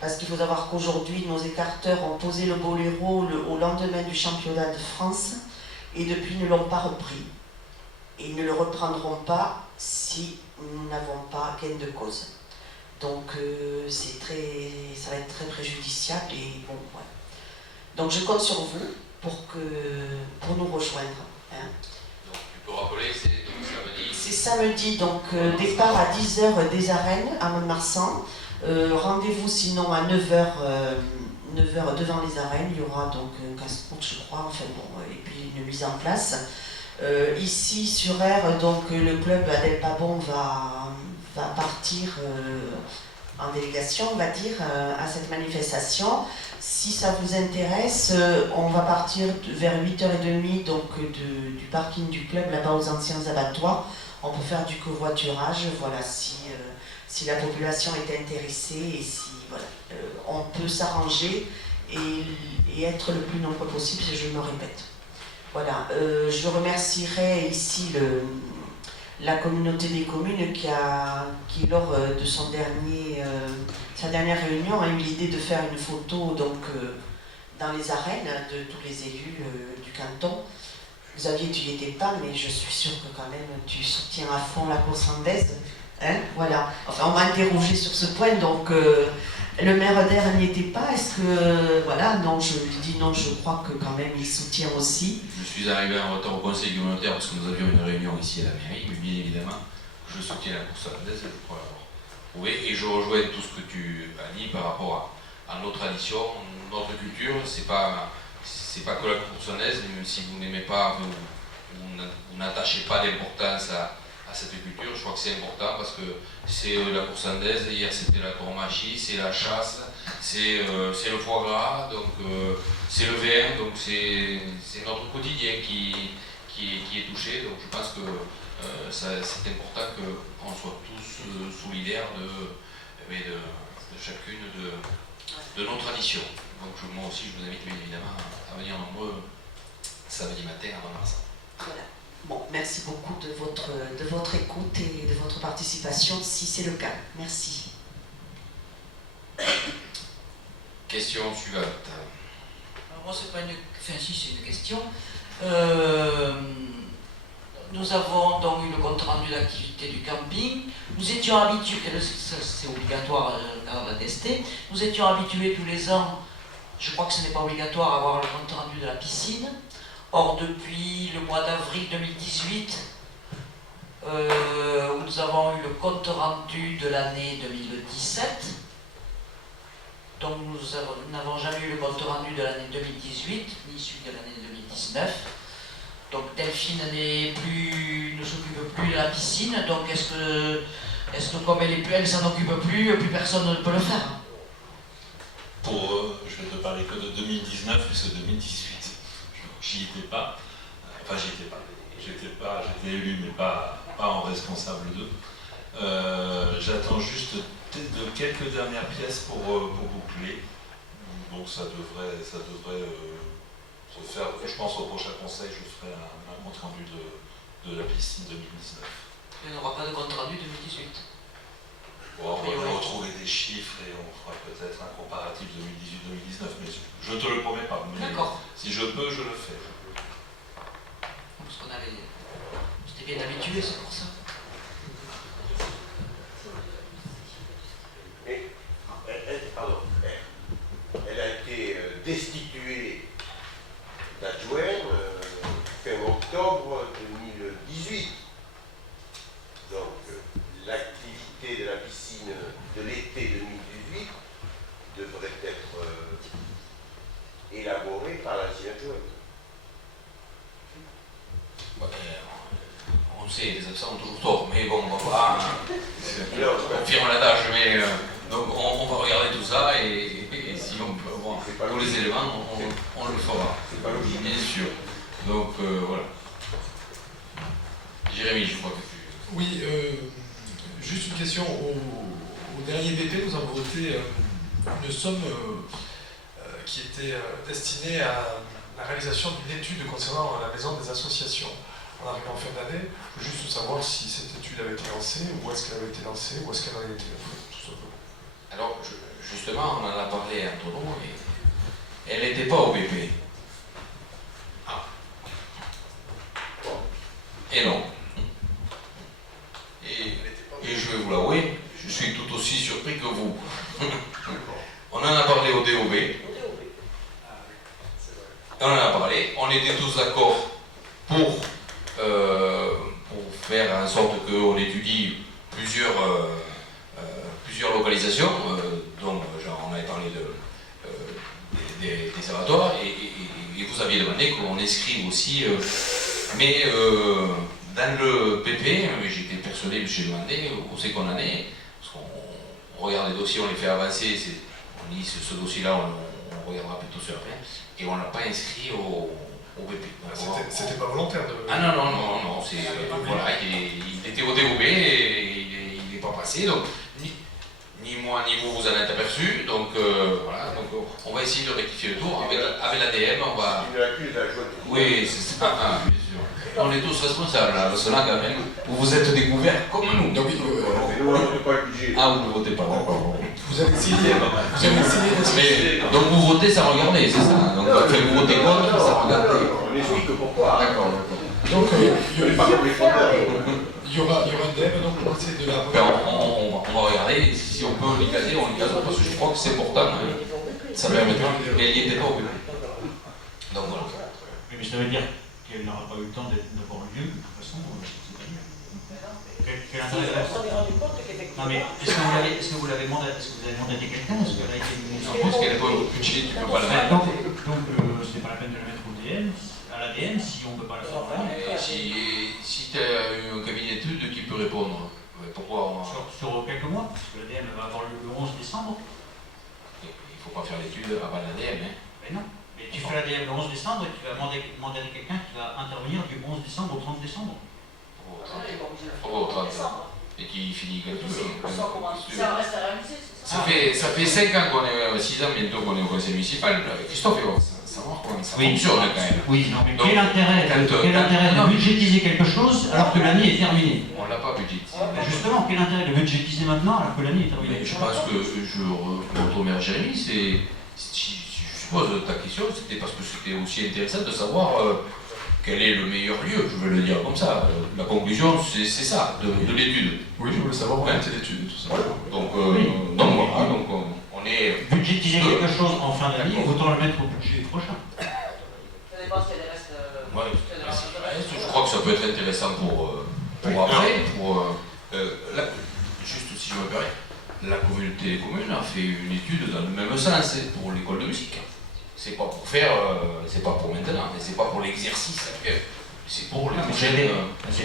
Parce qu'il faut savoir qu'aujourd'hui, nos écarteurs ont posé le boléro au lendemain du championnat de France et depuis ne l'ont pas repris. Et ils ne le reprendront pas si nous n'avons pas gain de cause. Donc ça va être très préjudiciable et bon, ouais. Donc je compte sur vous pour nous rejoindre. Hein. Donc tu peux rappeler, c'est samedi. C'est samedi, donc départ à 10h des arènes à Mont-de-Marsan. Rendez-vous sinon à 9h devant les arènes, il y aura donc un casse-croûte je crois, enfin bon, et puis une mise en place. Ici sur R, donc le club Adel Pabon va partir en délégation, on va dire, à cette manifestation. Si ça vous intéresse, on va partir vers 8h30 donc, du parking du club, là-bas aux anciens abattoirs. On peut faire du covoiturage, voilà, si la population est intéressée et si voilà, on peut s'arranger et être le plus nombreux possible, je me répète. Voilà, je remercierai ici la communauté des communes qui lors de sa dernière réunion, a eu l'idée de faire une photo donc, dans les arènes de tous les élus du canton. Xavier, tu n'y étais pas, mais je suis sûre que quand même tu soutiens à fond la course andaise. Hein, voilà. Enfin, on m'a interrogé sur ce point, donc le maire d'Aire n'y était pas. Est-ce que, voilà, non, je lui dis non, je crois que quand même il soutient aussi. Je suis arrivé en retard au conseil communautaire parce que nous avions une réunion ici à la mairie, mais bien évidemment, je soutiens la course andaise, je crois l'avoir prouvé. Et je rejoins tout ce que tu as dit par rapport à nos traditions, notre culture. C'est pas que la course andaise, même si vous n'aimez pas, vous n'attachez pas d'importance à cette culture, je crois que c'est important parce que c'est la course andaise, hier c'était la tauromachie, c'est la chasse, c'est le foie gras, donc c'est le vin, donc c'est notre quotidien qui est touché, donc je pense que c'est important qu'on soit tous solidaires de chacune de nos traditions. Donc moi aussi je vous invite bien évidemment à venir nombreux samedi matin à Mont-de-Marsan. Voilà. Bon, merci beaucoup de votre écoute et de votre participation, si c'est le cas. Merci. Question suivante. Alors moi, c'est pas une... Enfin, si, c'est une question. Nous avons donc eu le compte rendu d'activité du camping. Nous étions habitués, c'est obligatoire dans la DST, nous étions habitués tous les ans, je crois que ce n'est pas obligatoire, à avoir le compte rendu de la piscine. Or, depuis le mois d'avril 2018, où nous avons eu le compte rendu de l'année 2017. Donc nous n'avons jamais eu le compte rendu de l'année 2018, ni celui de l'année 2019. Donc Delphine ne s'occupe plus de la piscine, donc est-ce que comme elle s'en occupe plus personne ne peut le faire? Je vais te parler que de 2019, puisque 2018, j'y étais pas. Enfin, j'y étais pas. J'étais élu, mais pas en responsable d'eux. J'attends juste de quelques dernières pièces pour boucler. Donc ça devrait se faire, je pense au prochain conseil, je ferai un compte rendu de la piscine 2019. Il n'y aura pas de compte rendu 2018. Bon, on va retrouver des chiffres et on fera peut-être un comparatif 2018-2019, mais je ne te le promets pas. D'accord. Si je peux, je le fais. Parce qu'on s'était bien habitué, c'est pour ça. Mais, elle a été destituée d'adjoint fin octobre 2018. Donc, l'activité de la piscine de l'été 2018 devrait être élaborée par l'ancien adjoint. On sait, les absents ont toujours tort, mais bon, on va pas confirmer l'adage, mais donc on va regarder tout ça et si on peut avoir tous les éléments, on le fera. C'est pas logique. Bien sûr. Donc voilà. Jérémy, je crois que tu... Oui, juste une question. Au dernier BP, nous avons voté une somme qui était destinée à la réalisation d'une étude concernant la maison des associations. En arrivant en fin d'année, je veux juste savoir si cette étude avait été lancée, où est-ce qu'elle avait été lancée, où est-ce qu'elle en était, tout simplement. Alors, justement, on en a parlé à Antono, et elle n'était pas au BP. Ah. Et non. Et je vais vous l'avouer, je suis tout aussi surpris que vous. On en a parlé au DOB. On en a parlé, on était tous d'accord pour faire en sorte qu'on étudie plusieurs localisations, donc on avait parlé des abattoirs, et vous aviez demandé qu'on inscrive aussi, mais dans le PP, j'étais persuadé, je me suis demandé où c'est qu'on en est, parce qu'on regarde les dossiers, on les fait avancer, on dit ce dossier-là, on regardera plutôt sur la fin, et on ne l'a pas inscrit au BP. C'était pas volontaire de... Ah non, voilà, il était au DOB et il n'est pas passé, donc ni moi ni vous en êtes aperçus, donc voilà, donc on va essayer de rectifier le tour avec l'ADM, on va... C'est une accuse à jouer. Oui, c'est ça, bien sûr. On est tous responsables là, parce que là quand même, vous vous êtes découverts comme nous. Donc, Nous, on ne vote pas le budget. Ah, vous ne votez pas, d'accord. Vous avez essayé, Mais, donc vous votez sans regarder, c'est ça? Donc vous votez contre sans regarder. On explique pourquoi. D'accord. Donc, il y aura Enfin, un DEM, donc on essaie de la... on va regarder, si on peut l'y caser, on l'y case, parce que je crois que c'est important. Ça permettra, mais il n'y était pas au but. Donc voilà. Oui, mais ça veut dire qu'elle n'aura pas eu le temps d'avoir lieu, de toute façon, c'est pas bien. Quel intérêt? Non mais, est-ce que vous l'avez mandaté quelqu'un? Est-ce qu'elle a été mise en Je pense qu'elle n'est pas au budget, tu ne peux pas le faire. Donc c'est pas la peine de le mettre au DM, à l'ADN, si on ne peut pas le faire. Si tu as eu un cabinet d'études qui peut répondre, pourquoi Sur quelques mois, parce que l'ADN va avoir le 11 décembre. Il ne faut pas faire l'étude avant l'ADM. Mais non. Mais tu fais l'ADM le 11 décembre et tu vas mandater quelqu'un qui va intervenir du 11 décembre au 30 décembre. Au 30. Et qui finit quelque chose. Ça reste à réaliser, c'est ça? Ça fait 5 ans qu'on est, 6 ans bientôt qu'on est au conseil municipal. Christophe, il va savoir comment ça fonctionne quand même. Oui, non, mais quel intérêt de budgétiser quelque chose alors que l'année est terminée? On ne l'a pas budgétisé. Justement, quel intérêt de budgétiser maintenant alors que l'année est terminée? Je pense que je retourne vers Jérémy, je pose ta question, c'était parce que c'était aussi intéressant de savoir quel est le meilleur lieu, je vais le dire comme ça. La conclusion, c'est ça, de l'étude. Oui, je voulais savoir où était l'étude, tout ça. Donc voilà, on est... Budgétiser quelque chose en fin d'année, autant le mettre au budget prochain. Ça dépend si elle reste... Ouais, je crois que ça peut être intéressant pour Pour après, juste si je me permets, la communauté des communes a fait une étude dans le même sens pour l'école de musique. C'est pas pour faire, c'est pas pour maintenant, mais c'est pas pour l'exercice actuel. C'est pour les prochaines.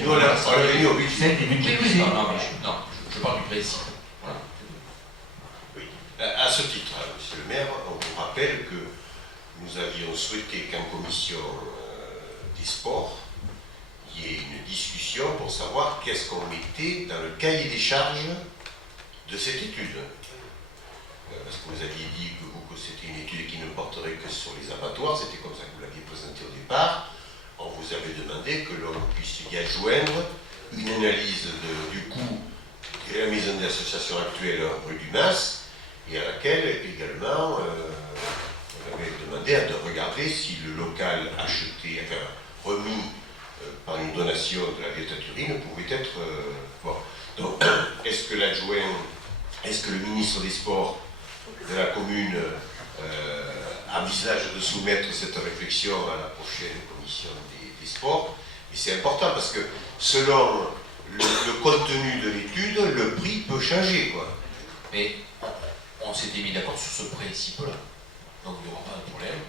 Nous, on a réuni au budget. Non, je parle du principe. Voilà. Oui. À ce titre, monsieur le maire, on vous rappelle que nous avions souhaité qu'en commission des sports, il y ait une discussion pour savoir qu'est-ce qu'on mettait dans le cahier des charges de cette étude. Parce que vous aviez dit que c'était une étude qui ne porterait que sur les abattoirs, c'était comme ça que vous l'aviez présenté au départ. On vous avait demandé que l'on puisse y adjoindre une analyse du coût de la maison d'association actuelle rue du Mas, et à laquelle également on avait demandé de regarder si le local acheté, enfin remis par une donation de la Vieille Turine pouvait être... bon. Donc, est-ce que le ministre des Sports de la commune envisage de soumettre cette réflexion à la prochaine commission des sports? Et c'est important parce que selon le contenu de l'étude, le prix peut changer, quoi. Mais on s'était mis d'accord sur ce principe-là. Donc il n'y aura pas de problème.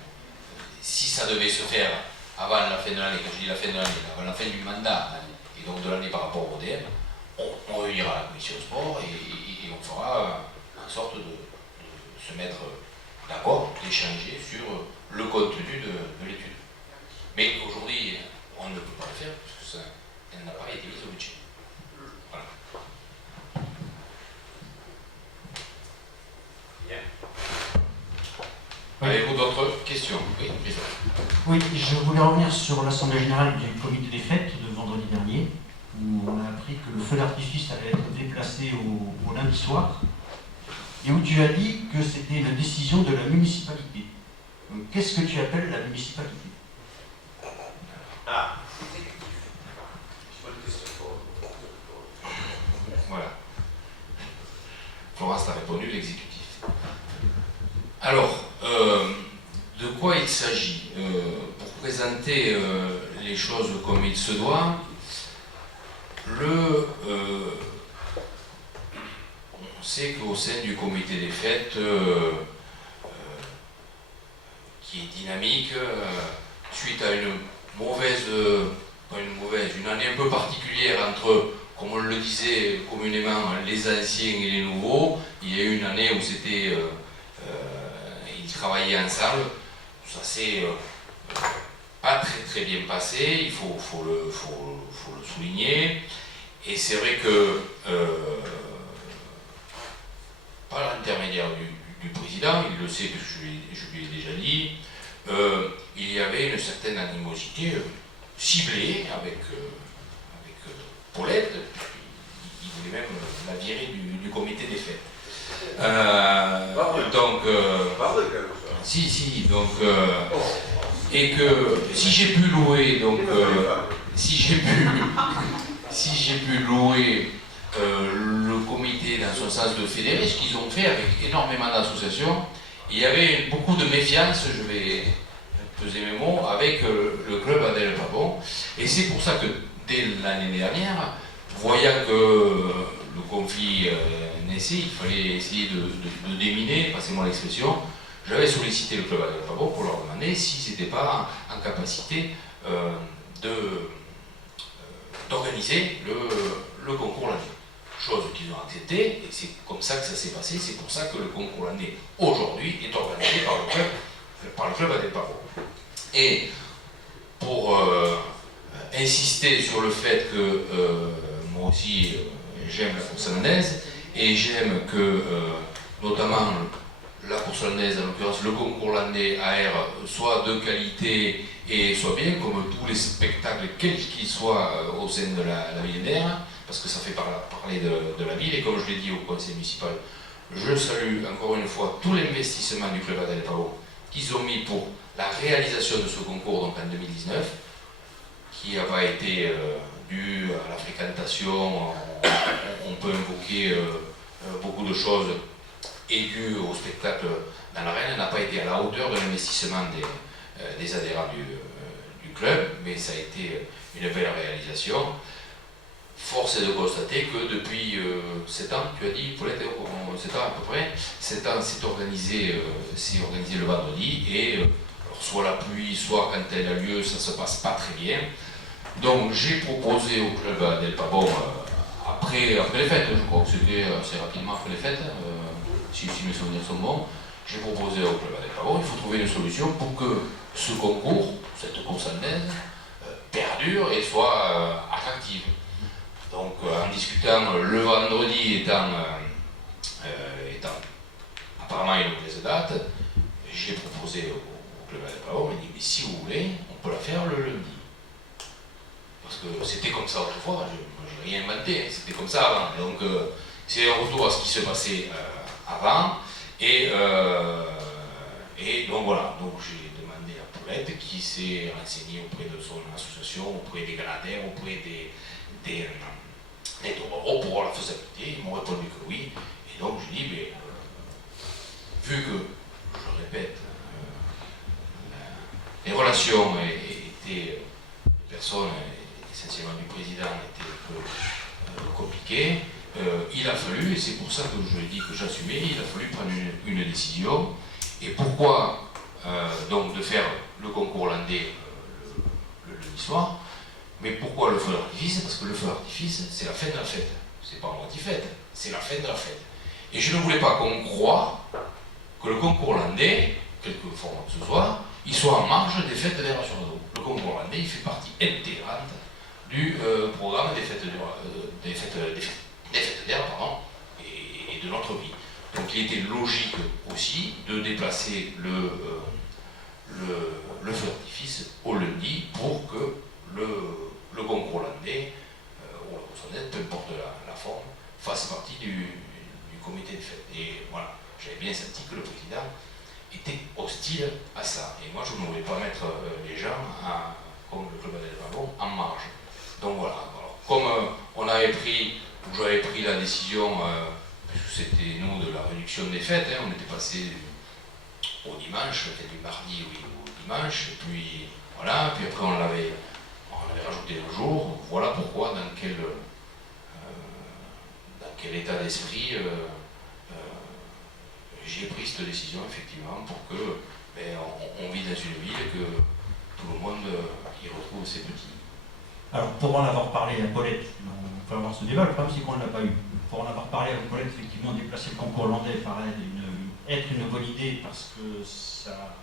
Si ça devait se faire avant la fin de l'année, quand je dis la fin de l'année, avant la fin du mandat, et donc de l'année par rapport au DM, on réunira la commission sport et on fera en sorte de se mettre d'accord, d'échanger sur le contenu de l'étude. Mais aujourd'hui, on ne peut pas le faire parce que elle n'a pas été mise au budget. Voilà. Avez-vous d'autres questions? Oui, oui, je voulais revenir sur l'Assemblée Générale du Comité des Fêtes de vendredi dernier, où on a appris que le feu d'artifice allait être déplacé au lundi soir, et où tu as dit que c'était une décision de la municipalité. Qu'est-ce que tu appelles la municipalité? Ah. Voilà. Florence a répondu, l'exécutif. Alors, de quoi il s'agit? Pour présenter les choses comme il se doit, on sait qu'au sein du comité des fêtes, qui est dynamique, suite à une année un peu particulière entre, comme on le disait communément, les anciens et les nouveaux, il y a eu une année où c'était... ils travaillaient ensemble, ça s'est pas très bien passé, il faut le souligner, et c'est vrai que par l'intermédiaire du président, il le sait que je lui ai déjà dit, il y avait une certaine animosité ciblée avec Paulette, il voulait même la virer du comité des fêtes. Donc, et que si j'ai pu louer, le comité dans son sens de fédérer, ce qu'ils ont fait avec énormément d'associations, il y avait beaucoup de méfiance, je vais peser mes mots, avec le club Adèle Pavon, et c'est pour ça que dès l'année dernière, voyant que le conflit naissait, il fallait essayer de déminer, passez-moi l'expression, j'avais sollicité le club Adèle Pavon pour leur demander s'ils n'étaient pas en capacité d'organiser le concours l'année. Chose qu'ils ont acceptée, et c'est comme ça que ça s'est passé, c'est pour ça que le concours l'année aujourd'hui est organisé par le club Adèle Pavon. Et pour insister sur le fait que moi aussi j'aime la course hollandaise, et j'aime que notamment la course hollandaise, en l'occurrence le concours hollandais AR, soit de qualité et soit bien, comme tous les spectacles, quels qu'ils soient au sein de la ville d'Air, parce que ça fait parler de la ville, et comme je l'ai dit au conseil municipal, je salue encore une fois tout l'investissement du club Adèle Pavon qu'ils ont mis pour la réalisation de ce concours donc en 2019, qui n'a pas été dû à la fréquentation, on peut invoquer beaucoup de choses, et dû au spectacle dans l'arène, n'a pas été à la hauteur de l'investissement des adhérents du club, mais ça a été une belle réalisation. force est de constater que depuis 7 ans, tu as dit, Paulette, 7 ans à peu près, 7 ans c'est organisé le vendredi, et alors, soit la pluie, soit quand elle a lieu, ça se passe pas très bien. Donc j'ai proposé au club d'El Pavón, après les fêtes, je crois que c'était assez rapidement après les fêtes, si mes souvenirs sont bons, j'ai proposé au club d'El Pavón, il faut trouver une solution pour que ce concours, cette course andaise, perdure et soit attractive. Donc en discutant le vendredi étant apparemment une mauvaise date, j'ai proposé au club d'El Pavón, il m'a dit mais si vous voulez, on peut la faire le lundi. Parce que c'était comme ça autrefois, je n'ai rien inventé, hein, c'était comme ça avant. Donc c'est un retour à ce qui se passait avant. Et donc voilà, donc j'ai demandé à Paulette qui s'est renseignée auprès de son association, auprès des granadaires, auprès des toreros pour la faisabilité. Ils m'ont répondu que oui. Et donc je dis, mais, vu que, je répète, les relations étaient, les personnes, essentiellement du président, étaient un peu compliquées, il a fallu, et c'est pour ça que je l'ai dit que j'assumais, il a fallu prendre une décision. Et pourquoi donc de faire le concours landais le lundi soir? Mais pourquoi le feu d'artifice? Parce que le feu d'artifice, c'est la fête de la fête. C'est pas un moitié-fête, c'est la fête de la fête. Et je ne voulais pas qu'on croie que le concours landais, quelque forme que ce soit, il soit en marge des fêtes des rations d'eau. Le concours landais, il fait partie intégrante du programme des fêtes d'air, et de notre vie. Donc il était logique aussi de déplacer le feu d'artifice au lundi pour que le concours landais, ou la course andaise, peu importe la forme, fasse partie du comité de fête. Et voilà, j'avais bien senti que le président était hostile à ça. Et moi je ne voulais pas mettre les gens, comme le club d'El Pavón, en marge. Donc voilà, alors, comme on avait pris, ou j'avais pris la décision, c'était nous de la réduction des fêtes, hein, on était passé au dimanche, du mardi au dimanche, et puis voilà, puis après on avait rajouté un jour, voilà pourquoi, dans quel état d'esprit j'ai pris cette décision effectivement pour que on vit dans une ville et que tout le monde y retrouve ses petits. Alors, pour en avoir parlé à Paulette, on peut avoir ce débat, le problème c'est qu'on ne l'a pas eu. Pour en avoir parlé à Paulette, effectivement, déplacer le concours landais paraît être une bonne idée parce que ça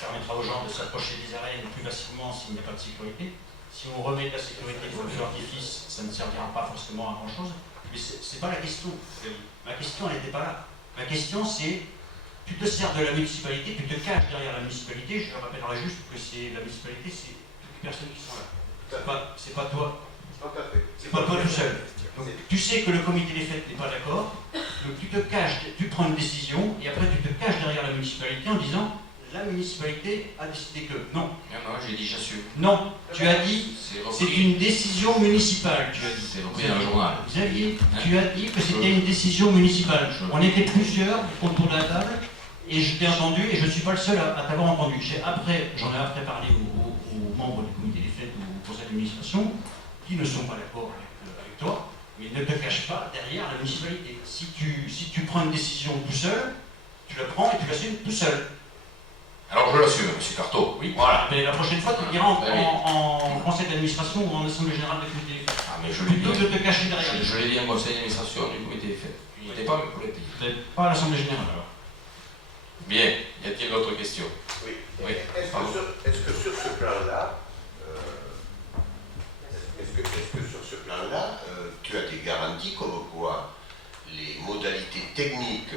permettra aux gens de s'approcher des arènes plus facilement s'il n'y a pas de sécurité. Si on remet de la sécurité pour le feu d'artifice, ça ne servira pas forcément à grand chose. Mais c'est pas la question. Ma question, elle n'était pas là. Ma question, c'est, tu te sers de la municipalité, tu te caches derrière la municipalité. Je rappellerai juste que la municipalité, c'est toutes les personnes qui sont là. C'est pas toi. C'est pas toi tout seul. Donc, tu sais que le comité des fêtes n'est pas d'accord, donc tu te caches, tu prends une décision, et après tu te caches derrière la municipalité en disant la municipalité a décidé que. Non. Non, j'ai dit j'assume. Non, tu as dit c'est une décision municipale, tu as dit. C'est repris dans le journal. Xavier, tu as dit que c'était une décision municipale. On était plusieurs autour de la table, et je t'ai entendu, et je ne suis pas le seul à t'avoir entendu. J'en ai après parlé aux membres du comité des fêtes ou au conseil d'administration, qui ne sont pas d'accord avec toi. Mais ne te cache pas derrière la municipalité. Si tu prends une décision tout seul, tu la prends et tu l'assumes tout seul. Alors je l'assume, M. Carteau. Oui, voilà. Mais la prochaine fois, tu diras en conseil d'administration ou en assemblée générale du comité des fêtes. Ah, mais plutôt que de te cacher derrière. Je l'ai dit en conseil d'administration du comité des fêtes. Il n'était pas, mais pour l'été. Peut-être pas à l'assemblée générale alors. Bien. Y a-t-il d'autres questions? Oui. Oui. Est-ce que sur ce plan-là, tu as des garanties comme quoi les modalités techniques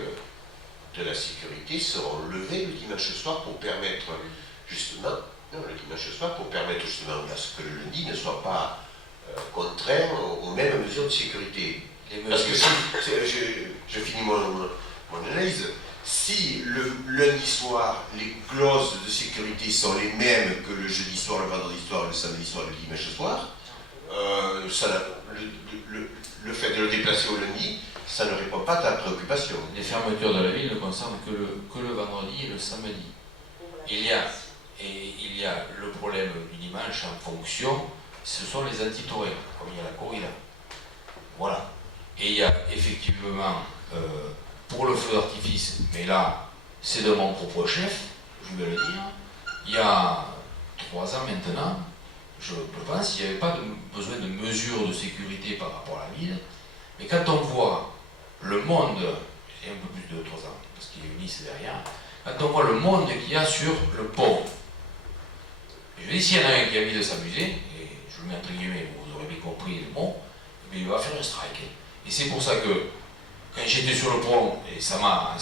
de la sécurité seront levées le dimanche soir pour permettre justement, à ce que le lundi ne soit pas contraint aux mêmes mesures de sécurité. Parce que je finis mon analyse. Si le lundi soir, les clauses de sécurité sont les mêmes que le jeudi soir, le vendredi soir, le samedi soir, le dimanche soir, le fait de le déplacer au lundi, ça ne répond pas à ta préoccupation. Les fermetures de la ville ne concernent que le vendredi et le samedi. Il y a le problème du dimanche en fonction ce sont les antitourés, comme il y a la corrida. Voilà. Et il y a effectivement, pour le feu d'artifice, mais là, c'est de mon propre chef, je vais le dire, il y a 3 ans maintenant, je pense qu'il n'y avait pas besoin de mesures de sécurité par rapport à la ville, mais quand on voit le monde, et un peu plus de 3 ans, parce qu'il y a une Nice derrière, quand on voit le monde qu'il y a sur le pont, et je dis, s'il y en a un qui a envie de s'amuser, et je le mets entre guillemets, vous aurez bien compris le mot, mais il va faire un strike. Et c'est pour ça que, quand j'étais sur le pont, et ça m'a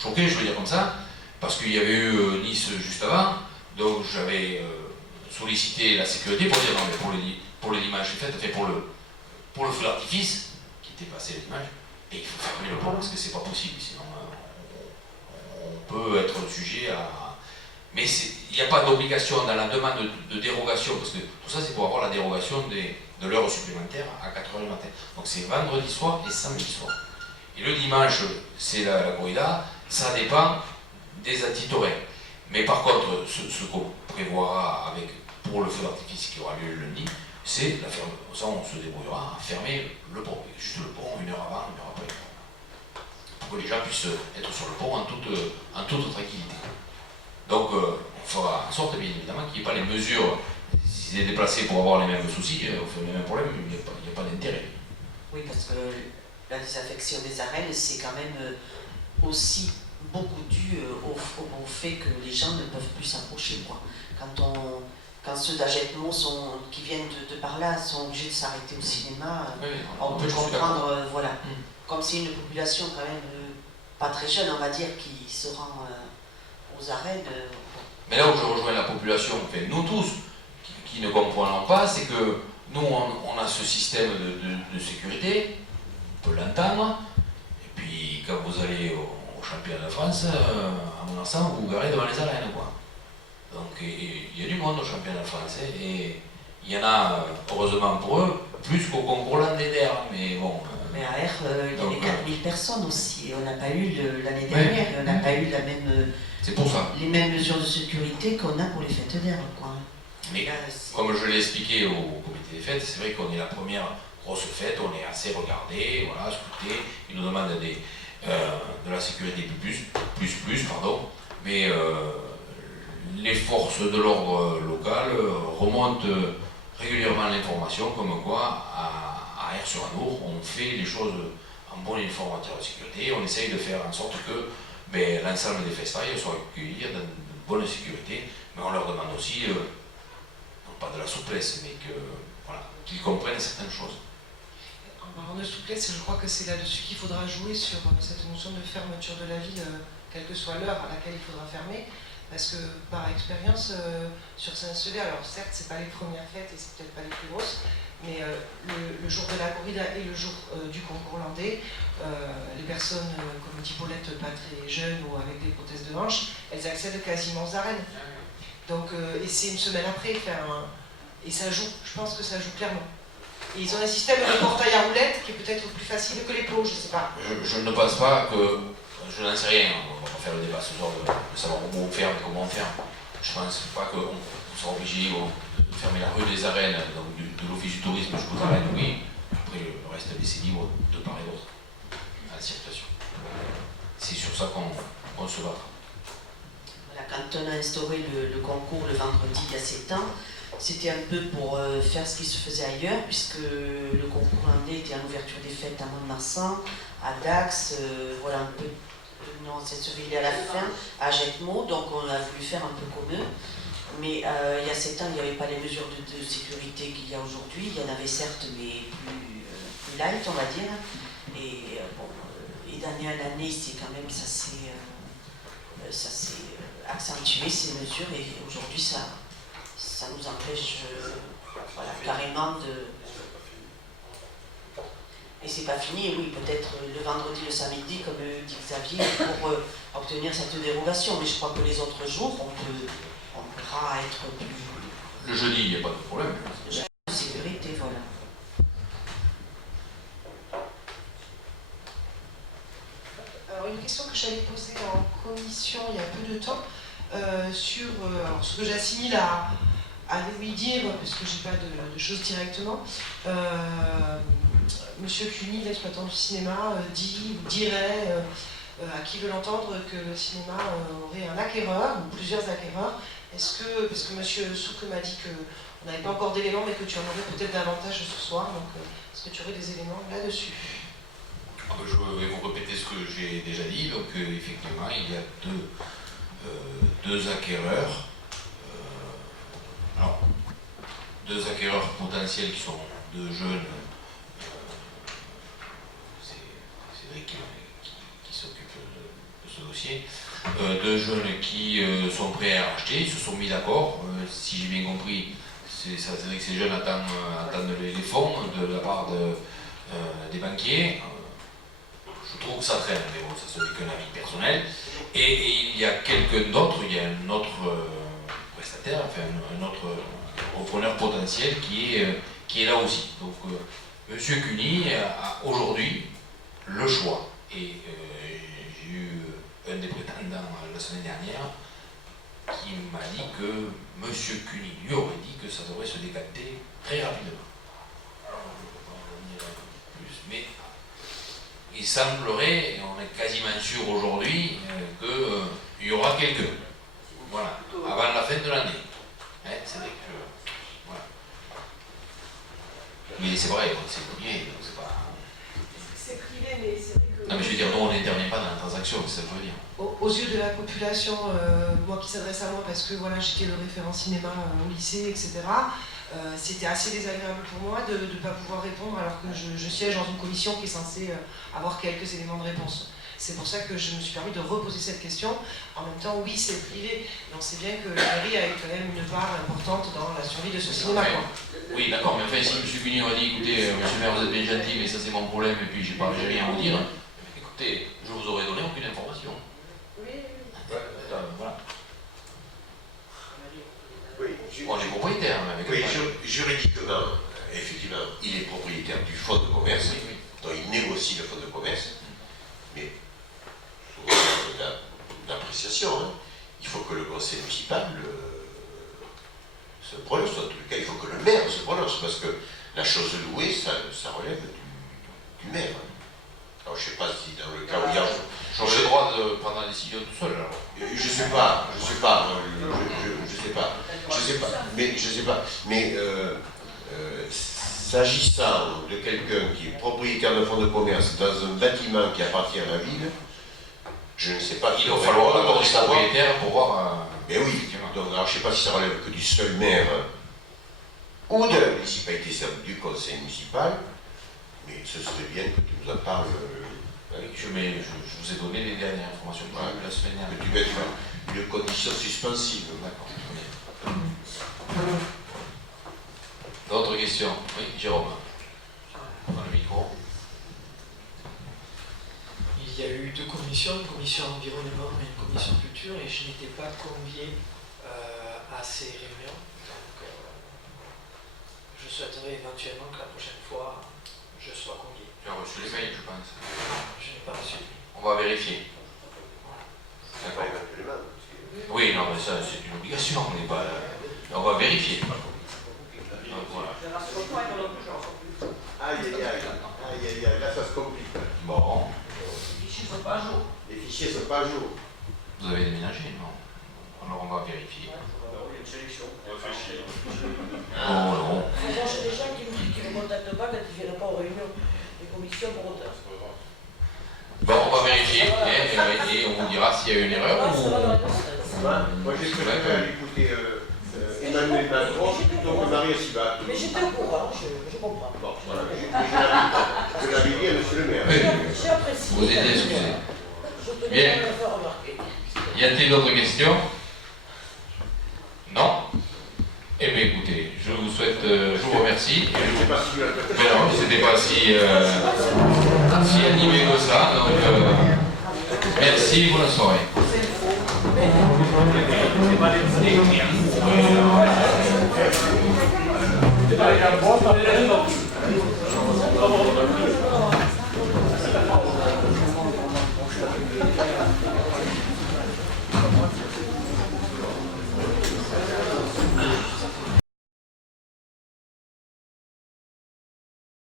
choqué, je veux dire comme ça, parce qu'il y avait eu Nice juste avant, donc j'avais sollicité la sécurité pour dire non mais pour le dimanche fête, pour le feu d'artifice, qui était passé le dimanche, et il faut fermer le pont parce que c'est pas possible, sinon on peut être sujet à... Mais il n'y a pas d'obligation dans la demande de dérogation, parce que tout ça c'est pour avoir la dérogation de l'heure supplémentaire à 4h du matin. Donc c'est vendredi soir et samedi soir. Et le dimanche, c'est la corrida, ça dépend des antitourins. Mais par contre, ce qu'on prévoira pour le feu d'artifice qui aura lieu le lundi, c'est la ferme. Ça, on se débrouillera à fermer le pont, juste le pont, 1 heure avant, 1 heure après. Pour que les gens puissent être sur le pont en toute tranquillité. Donc, on fera en sorte, bien évidemment, qu'il n'y ait pas les mesures. S'ils sont déplacés pour avoir les mêmes soucis, on fait les mêmes problèmes, il n'y a pas d'intérêt. Oui, parce que la désaffection des arènes, c'est quand même aussi beaucoup dû au fait que les gens ne peuvent plus s'approcher. Quand ceux d'Agetmo qui viennent de par là sont obligés de s'arrêter au cinéma, oui, on peut comprendre, voilà. Comme c'est une population quand même pas très jeune, on va dire, qui se rend aux arènes. Mais là où je rejoins la population, enfin, nous tous, qui ne comprenons pas, c'est que nous, on a ce système de sécurité, on peut l'entendre, et puis quand vous allez au championnat de France, à mon sens, vous vous garez devant les arènes, quoi. Donc il y a du monde au championnat de France, et il y en a, heureusement pour eux, plus qu'au concours landais d'air, mais bon... Mais à R, il y avait 4000 personnes aussi, et on n'a pas eu l'année dernière, et on n'a pas eu c'est pour ça. Les mêmes mesures de sécurité qu'on a pour les fêtes d'air, quoi. Mais comme je l'ai expliqué au comité des fêtes, c'est vrai qu'on est la première grosse fête, on est assez regardé, voilà, scruté, ils nous demandent de la sécurité plus, mais les forces de l'ordre local remontent régulièrement l'information comme quoi à Aire-sur-Anour, on fait les choses en bonne et forme en matière de sécurité, on essaye de faire en sorte que l'ensemble des festailles soient accueillis dans de bonne sécurité, mais on leur demande aussi, non pas de la souplesse, mais qu'ils comprennent certaines choses. En parlant de souplesse, je crois que c'est là-dessus qu'il faudra jouer sur cette notion de fermeture de la ville, quelle que soit l'heure à laquelle il faudra fermer. Parce que par expérience, sur Saint-Sever, alors certes, c'est pas les premières fêtes et c'est peut-être pas les plus grosses, mais le jour de la corrida et le jour du concours landais, les personnes, comme dit Paulette, pas très jeunes ou avec des prothèses de hanche, elles accèdent quasiment aux arènes. Donc, et c'est une semaine après, et ça joue, je pense que ça joue clairement. Et ils ont un système de portail à roulettes qui est peut-être plus facile que les plots, je sais pas. Je ne pense pas que... Je n'en sais rien, on va pas faire le débat ce soir de savoir où on ferme et comment on ferme. Je ne pense pas qu'on sera obligé de fermer la rue des arènes, donc de l'office du tourisme jusqu'aux arènes, oui. Après, le reste laisser libre de part et d'autre à la circulation. C'est sur ça qu'on se battra. Voilà, quand on a instauré le concours le vendredi il y a 7 ans, c'était un peu pour faire ce qui se faisait ailleurs, puisque le concours landais était en ouverture des fêtes à Mont-de-Marsan, à Dax, voilà un peu. Non, c'est celui à la fin, à Agetmo, donc on a voulu faire un peu comme eux. Mais il y a 7 ans, il n'y avait pas les mesures de sécurité qu'il y a aujourd'hui. Il y en avait certes, mais plus light, on va dire. Et et d'année en année, c'est quand même, ça s'est accentué, ces mesures. Et aujourd'hui, ça nous empêche voilà, carrément de... Et c'est pas fini, oui, peut-être le vendredi, le samedi, comme dit Xavier, pour obtenir cette dérogation. Mais je crois que les autres jours, on pourra être plus... Le jeudi, il n'y a pas de problème. La sécurité, voilà. Alors une question que j'avais posée en commission il y a peu de temps, sur ce que j'assimile à lui dire, puisque je n'ai pas de choses directement, Monsieur Cuny, l'exploitant du cinéma, dit ou dirait à qui veut l'entendre que le cinéma aurait un acquéreur ou plusieurs acquéreurs. Est-ce que, parce que Monsieur Souque m'a dit qu'on n'avait pas encore d'éléments, mais que tu en aurais peut-être davantage ce soir, donc est-ce que tu aurais des éléments là-dessus? Je vais vous répéter ce que j'ai déjà dit. Donc, effectivement, il y a deux acquéreurs. Alors, deux acquéreurs potentiels qui sont deux jeunes. C'est vrai qui s'occupe de ce dossier. Deux jeunes qui sont prêts à racheter. Ils se sont mis d'accord. Si j'ai bien compris, c'est vrai que ces jeunes attendent les fonds de la part des banquiers. Je trouve que ça traîne, mais bon, ça ce n'est qu'un avis personnel. Et il y a quelqu'un d'autre, il y a un autre prestataire, enfin un autre repreneur potentiel qui est là aussi. Donc M. Cuny a aujourd'hui le choix. Et j'ai eu un des prétendants la semaine dernière qui m'a dit que M. Cuny lui aurait dit que ça devrait se décanter très rapidement. Alors, je ne peux pas en dire plus, mais il semblerait, et on est quasiment sûr aujourd'hui, qu'il y aura quelqu'un. Voilà, avant la fin de l'année. C'est vrai que. Voilà. Mais c'est vrai, c'est privé, donc c'est pas. C'est privé, mais c'est vrai que. Non, mais je veux dire, nous, on n'intervient pas dans la transaction, c'est ça que je veux dire. Aux yeux de la population, moi qui s'adresse à moi parce que voilà, j'étais le référent cinéma au lycée, etc., c'était assez désagréable pour moi de ne pas pouvoir répondre alors que je siège dans une commission qui est censée avoir quelques éléments de réponse. C'est pour ça que je me suis permis de reposer cette question. En même temps, oui, c'est privé, mais on sait bien que la mairie a eu quand même une part importante dans la survie de ce cinéma. Oui, d'accord, mais enfin, si M. Cuny m'a dit, écoutez, monsieur le maire, vous êtes bien gentil, mais ça c'est mon problème, et puis j'ai rien à vous dire, écoutez, je vous aurais donné aucune information. Voilà. Oui, on est propriétaire, mais avec oui, juridiquement, effectivement, il est propriétaire du fonds de commerce, donc il négocie le fonds de commerce, mais d'appréciation, il faut que le conseil municipal se prononce, en tout cas, il faut que le maire se prononce, parce que la chose louée, ça relève du maire. Alors, je ne sais pas si dans le cas où il y a... J'aurais le droit de prendre la décision tout seul, alors. Je sais pas, mais s'agissant de quelqu'un qui est propriétaire d'un fonds de commerce dans un bâtiment qui appartient à la ville, je ne sais pas. Il va falloir l'accord du propriétaire pour voir. Mais oui, donc alors, je ne sais pas si ça relève que du seul maire ou de la municipalité, du conseil municipal, mais ce serait bien que tu nous en parles. Je vous ai donné les dernières informations que j'ai eues la semaine dernière. Que tu mettes une condition suspensive. D'accord. D'autres questions? Oui, Jérôme. Dans le micro. Il y a eu deux commissions, une commission environnement et une commission culture, et je n'étais pas convié à ces réunions. Donc, je souhaiterais éventuellement que la prochaine fois, je sois convié. Tu as reçu les mails, je pense. Je n'ai pas reçu. On va vérifier. D'accord. Oui, non, mais ça, c'est une obligation. On va vérifier. Voilà. Aïe, là ça se complique. Bon. Les fichiers ne sont pas à jour. Les fichiers ne sont pas à jour. Vous avez déménagé, non? Alors on va vérifier. Il y a une sélection, on va faire chier. Oh non. Moi, j'ai des gens qui ne me contactent pas quand ils ne viennent pas aux réunions des commissions pour autant. Bon, on va vérifier et on vous dira s'il y a eu une erreur ou... Moi j'ai préféré aller écouter Emmanuel Macron plutôt que Marie Sibat. Mais j'étais au courant, je comprends. Bon, voilà, je l'avais dit à monsieur le maire. J'ai apprécié. Vous êtes excusé. Je tenais Bien. à le faire remarquer. Y a-t-il d'autres questions? Non? Eh bien écoutez, je vous souhaite, je vous remercie. Mais non, c'était pas si animé que ça, donc merci, bonne soirée. C'est pas les